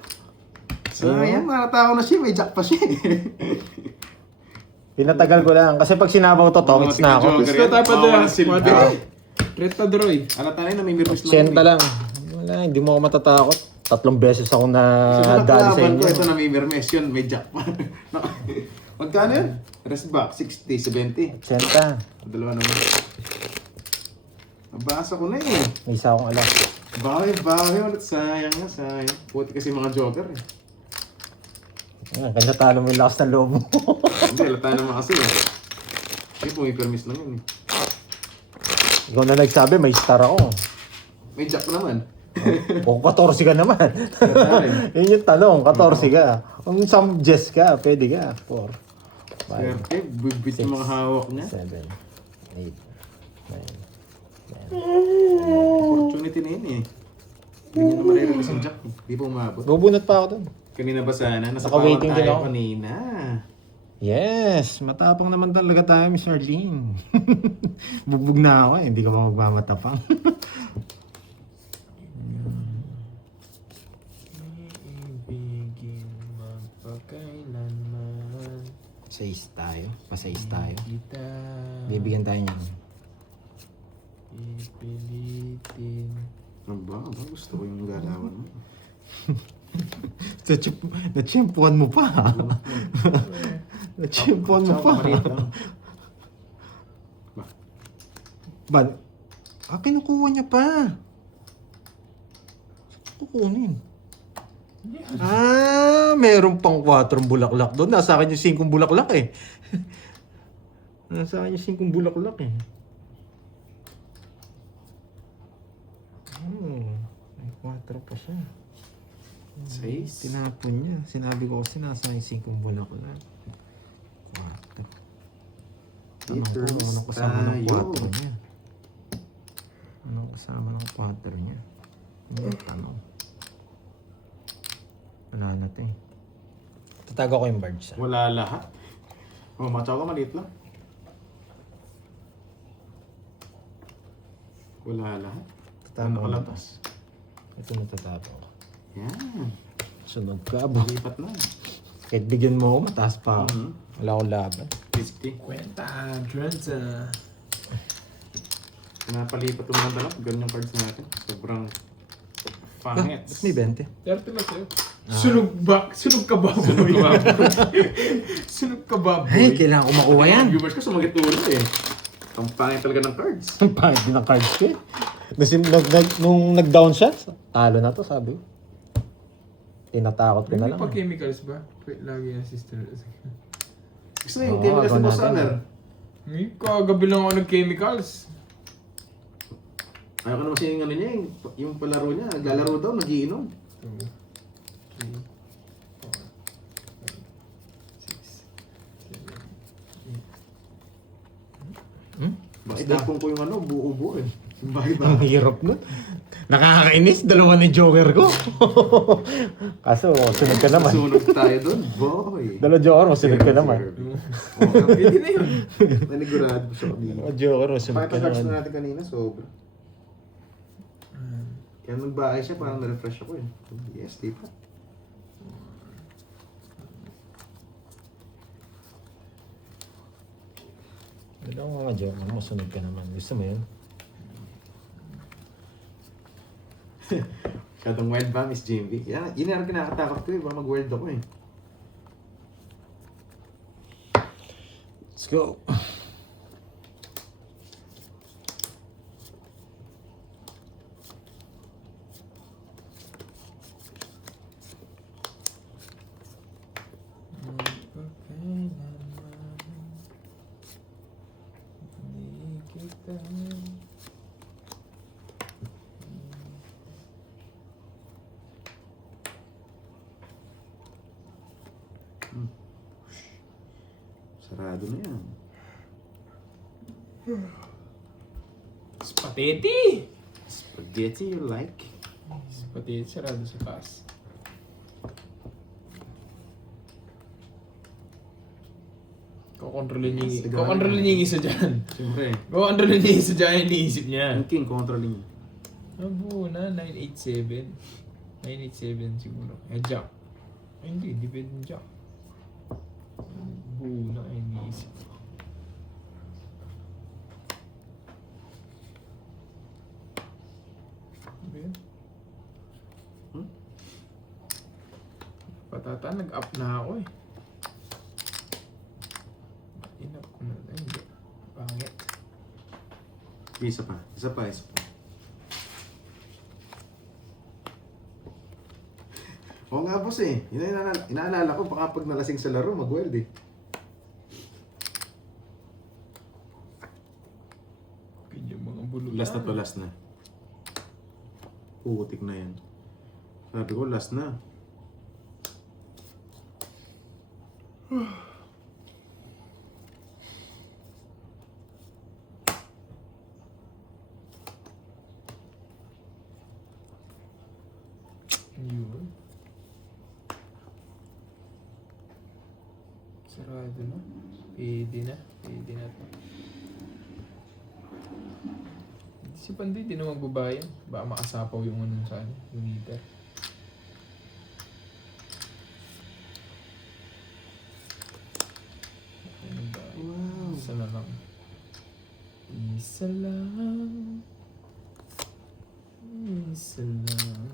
Sayang, nakatao na siya. May jackpot siya eh. Pinatagal ko lang. Kasi pag sinabaw to, tungits na ako. Gusto tayo pa doon. Silva. Reta Droy. Alata na yun na may mirrors 80 lang. Wala, hindi mo ako matatakot. 3 beses akong Sa nadali sa nakalaban ko, inyo. ito na may mirrors yun. May jackpot. Magkano yun? Rest back, 60, 70. 80. Dalawa naman. Nabasa ko na eh. May isa akong alam. Bawi ulit. Sayang nga, sayang. Puti kasi mga joker eh. Ayan, kanya talo mo yung lakas ng loob mo. Hindi, alata naman kasi eh. Hindi, pumipermis lang yun eh. Ikaw na nagsabi, may star ako. May jack naman. O 14 ka naman. Yun yung tanong, 14 ka. Kung some Jess ka, pwede ka. 4, 5, Swerte, bibit yung mga hawak niya. 7, 8, 9, 10. Opportunity na yun eh. Hindi niya na maririnig yung jack eh. Di pa umabot. Bubunot pa ako dun. Kanina ba sana? Nasa Naka-waiting power din tayo ako. kanina. Yes, matapang naman talaga tayo, Miss Arlene. Bugbog na ako eh, hindi ka pa magmamatapang. Ibigin magpakailanman. 6 tayo, pa-6 tayo. Kita Bibigyan tayo niyan. ipilitin. Ano ba? Gusto ko yung galawan mo. Na-champuan mo pa. Na-champuan mo pa. Maliit lang. Ba? Kinukuha niya pa. Kukunin. Meron pang 4 bulaklak doon. Nasa akin yung 5 bulaklak eh. Nasa akin yung 5 bulaklak eh. May 4 pa siya. 6. Tinapon niya. Sinabi ko kasi nasa yung 5 bulaklak. 4. Anong kasama ng 4 niya? Anong kasama ng 4 niya? Tanong. Wala na ito eh. Tatago ko yung birds. Wala lahat. Oh, matsaw ka maliit lang. Wala lahat. Tatago ko na to. Nakalabas. Ito na tatago ko. Yan. Sunod ka ba? Lipat na. Kahit bigyan mo ako, mataas pa ako. Mhm. Wala akong laban. 50. Kwenta, Trenta. Napalipat mo ng dalap. Ganun yung cards natin. Sobrang pangit. Ba't may 20? 30 lang sa'yo. Sunog ka ba, boy? Sunog ka ba, boy? Ay, kailangan ko makuha yan. Yung viewers ko sumagot ulit eh. Ang pangit talaga ng cards. Ang pangit din ang cards ko eh. Nung nag-down shot, talo na to, sabi ko. Tinatakot ko na May lang. pa-chemicals ba? Lagi yung sister. Gusto na yung Oo, team kasi ako mo natin. Summer. Kagabi lang ako nag-chemicals. Ayaw ko naman siya yung ano niya, yung palaro niya. Naglalaro daw, nagiinom. 2, 3, 4, 5, 6, 7, 8. Bakit dapong ko yung ano, buo-buo eh. Bakit ba? Ang hirap nun. Nakakainis, dalawa ni Joker ko. Kaso, sunod ka naman. Sunog tayo doon, boy. Dalawa Joker, masunod ka naman. Pwede na yun. Nanigurado ko siya kanina. Dalawa Joker, masunod Pakita ka cards naman. na natin kanina, sobra. Kaya nagbahay siya, parang na-refresh ako eh. Yes, diba? Dalawa mga Joker, masunod ka naman. Gusto mo yun? Masyadong wild ba, Miss Jimby? Yan, yun yung kinakatakot ko eh, baka mag-wild ako eh. Let's go. Sarado na yan. Spaghetti! Spaghetti you like? Spaghetti, sarado sa pass. Kukontrolin niya Yes, kukontrolin niya yung isa dyan. Siyempre. Kukontrolin niya yung isa dyan, iniisip niya. Ang king, controlling niya. Nabuo na, 987. 987 siguro. Jack. Ay, hindi pwede yung Jack. Buo na, iniisip. Ano yun? Patata, nag-up na ako eh. In-up ko na. Ay, hindi. Pangit. Isa pa. Oo nga boss eh. Yun ang inaalala ko, baka pag nalasing sa laro, mag-weld eh. Ganyan mga bulutan. Last na to, last na. Putik na yan. Sabi ko, last na. Yun. Sarado na. Pwede na to. Si Panday, di na magbabayan. Baka makasapaw yung ano sa ano, yung heater. Ano ba? Wow. Isa na lang. Isa lang. Isa lang.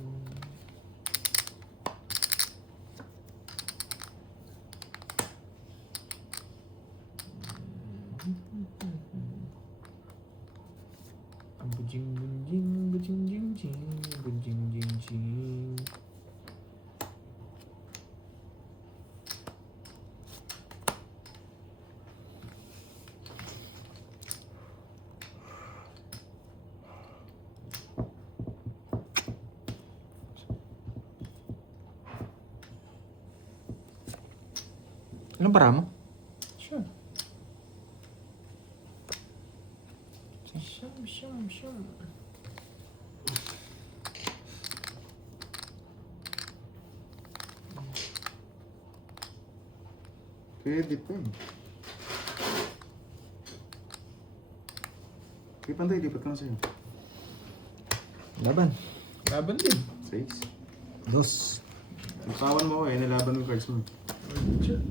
Bujing bujing bujing jing jing bujing jing jing. Ano bara mo? Sure. Sure. Pwede pa eh. Kaya Panday, lipat ka na sa'yo. Laban. Laban din. 6. Dos. Nagpawan mo eh, nilaban mo yung cards mo. Sure.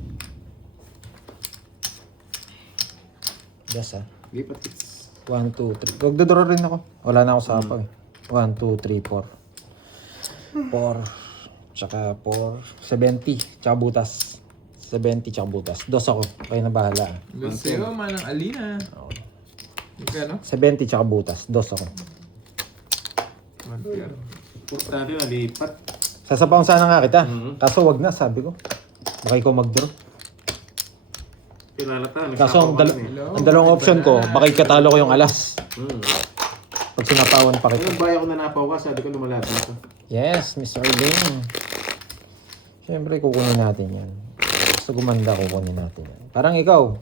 Dos ah. Lipat hits. 1, 2, 3. Magdodraw rin ako. Wala na ako sa apaw eh. 1, 2, 3, 4. 4. Tsaka 4. 70. Tsaka butas. 70 tsaka butas. Dos ako. Kayo na bahala. Gusto sa'yo, manang Alina. Magkano? 70 tsaka butas. Dos ako. 1 Importante na lipat. Sasapaw sana nga kita. Mhm. Kaso wag na, sabi ko. Baka ikaw mag-draw. Pinalata. Kaso ang, nagsapaw ka ang dalawang option ko, baka ikatalo ko yung alas. Pag sinapawan pa kita. Ayun, baya ko na napaw ka, sabi ko lumalaban ka. Yes, Mr. Ling. Siyempre, kukunin natin yan. Gusto gumanda, kukunin natin yan. Parang ikaw,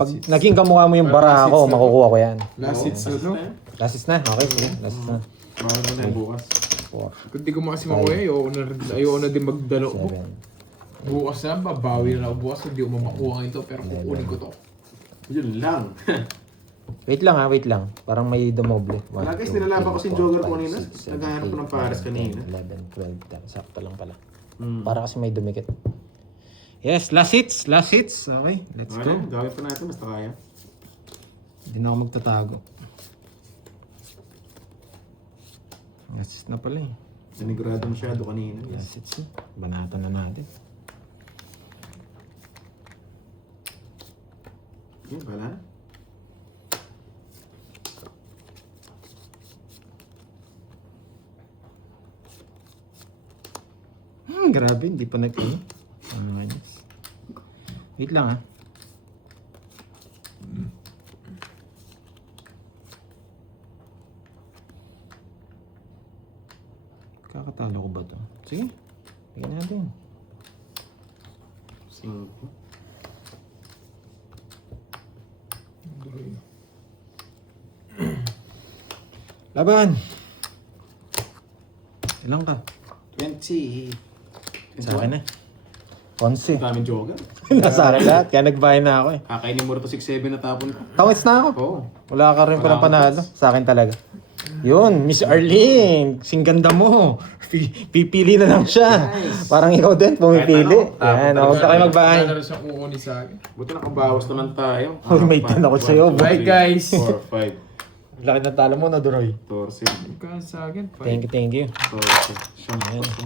pag naging kamukha mo yung baraha ko, makukuha ko yan. Last hits na to. Last is na? Okay, sige. Last is na. Bawal mo na yung bukas. 4, Kung di ko makasi makuha, ayoko na din magdalo ko. 7, Bukas na, babawi na ako bukas. Hindi ko mamakuha ito, pero kukunin ko to. Yun lang. Wait lang ha, wait lang. Parang may dumoble. Wala, guys, nilalaban ko si Jogger kanina. Naghahanap ko ng pares kanina. 11, 12, 10. Sakto lang pala. Hmm. Para kasi may dumikit. Yes, last hits. Last hits. Okay, let's Wala, go. gawin pa natin, basta kaya. Hindi na ako magtatago. Last hits na pala eh. Sinigurado masyado kanina. Last hits na. Banatan na natin. Yun, wala na. Grabe, hindi pa nag-ano. Ano nga yun? Wait lang ha. Kakatalo ko ba to? Sige. Bigyan natin. 5. Laban! Ilang ka? 20. Sa akin na. 11. Daming joker. Nasa akin lahat, kaya nagbayad na ako eh. Kakainin mo rin to 6-7 na tapon ko. Tawits na ako. Oo. Wala ka rin Wala palang akong panalo. Sa akin talaga. Yun, Miss Arlene. Singganda mo. Pipili na lang siya. Nice. Parang ikaw din, pumipili. Kahit ano, Yan, huwag na kayo magbahay. Wala na siyang kukunin sa akin. Buti nakabawas naman tayo. Uy, may 10 ako sa'yo. Bye, guys. 4, 5, Laki ng talo mo na, Duroy. 14, Magkano sa akin? Thank you, thank you. 14, 15.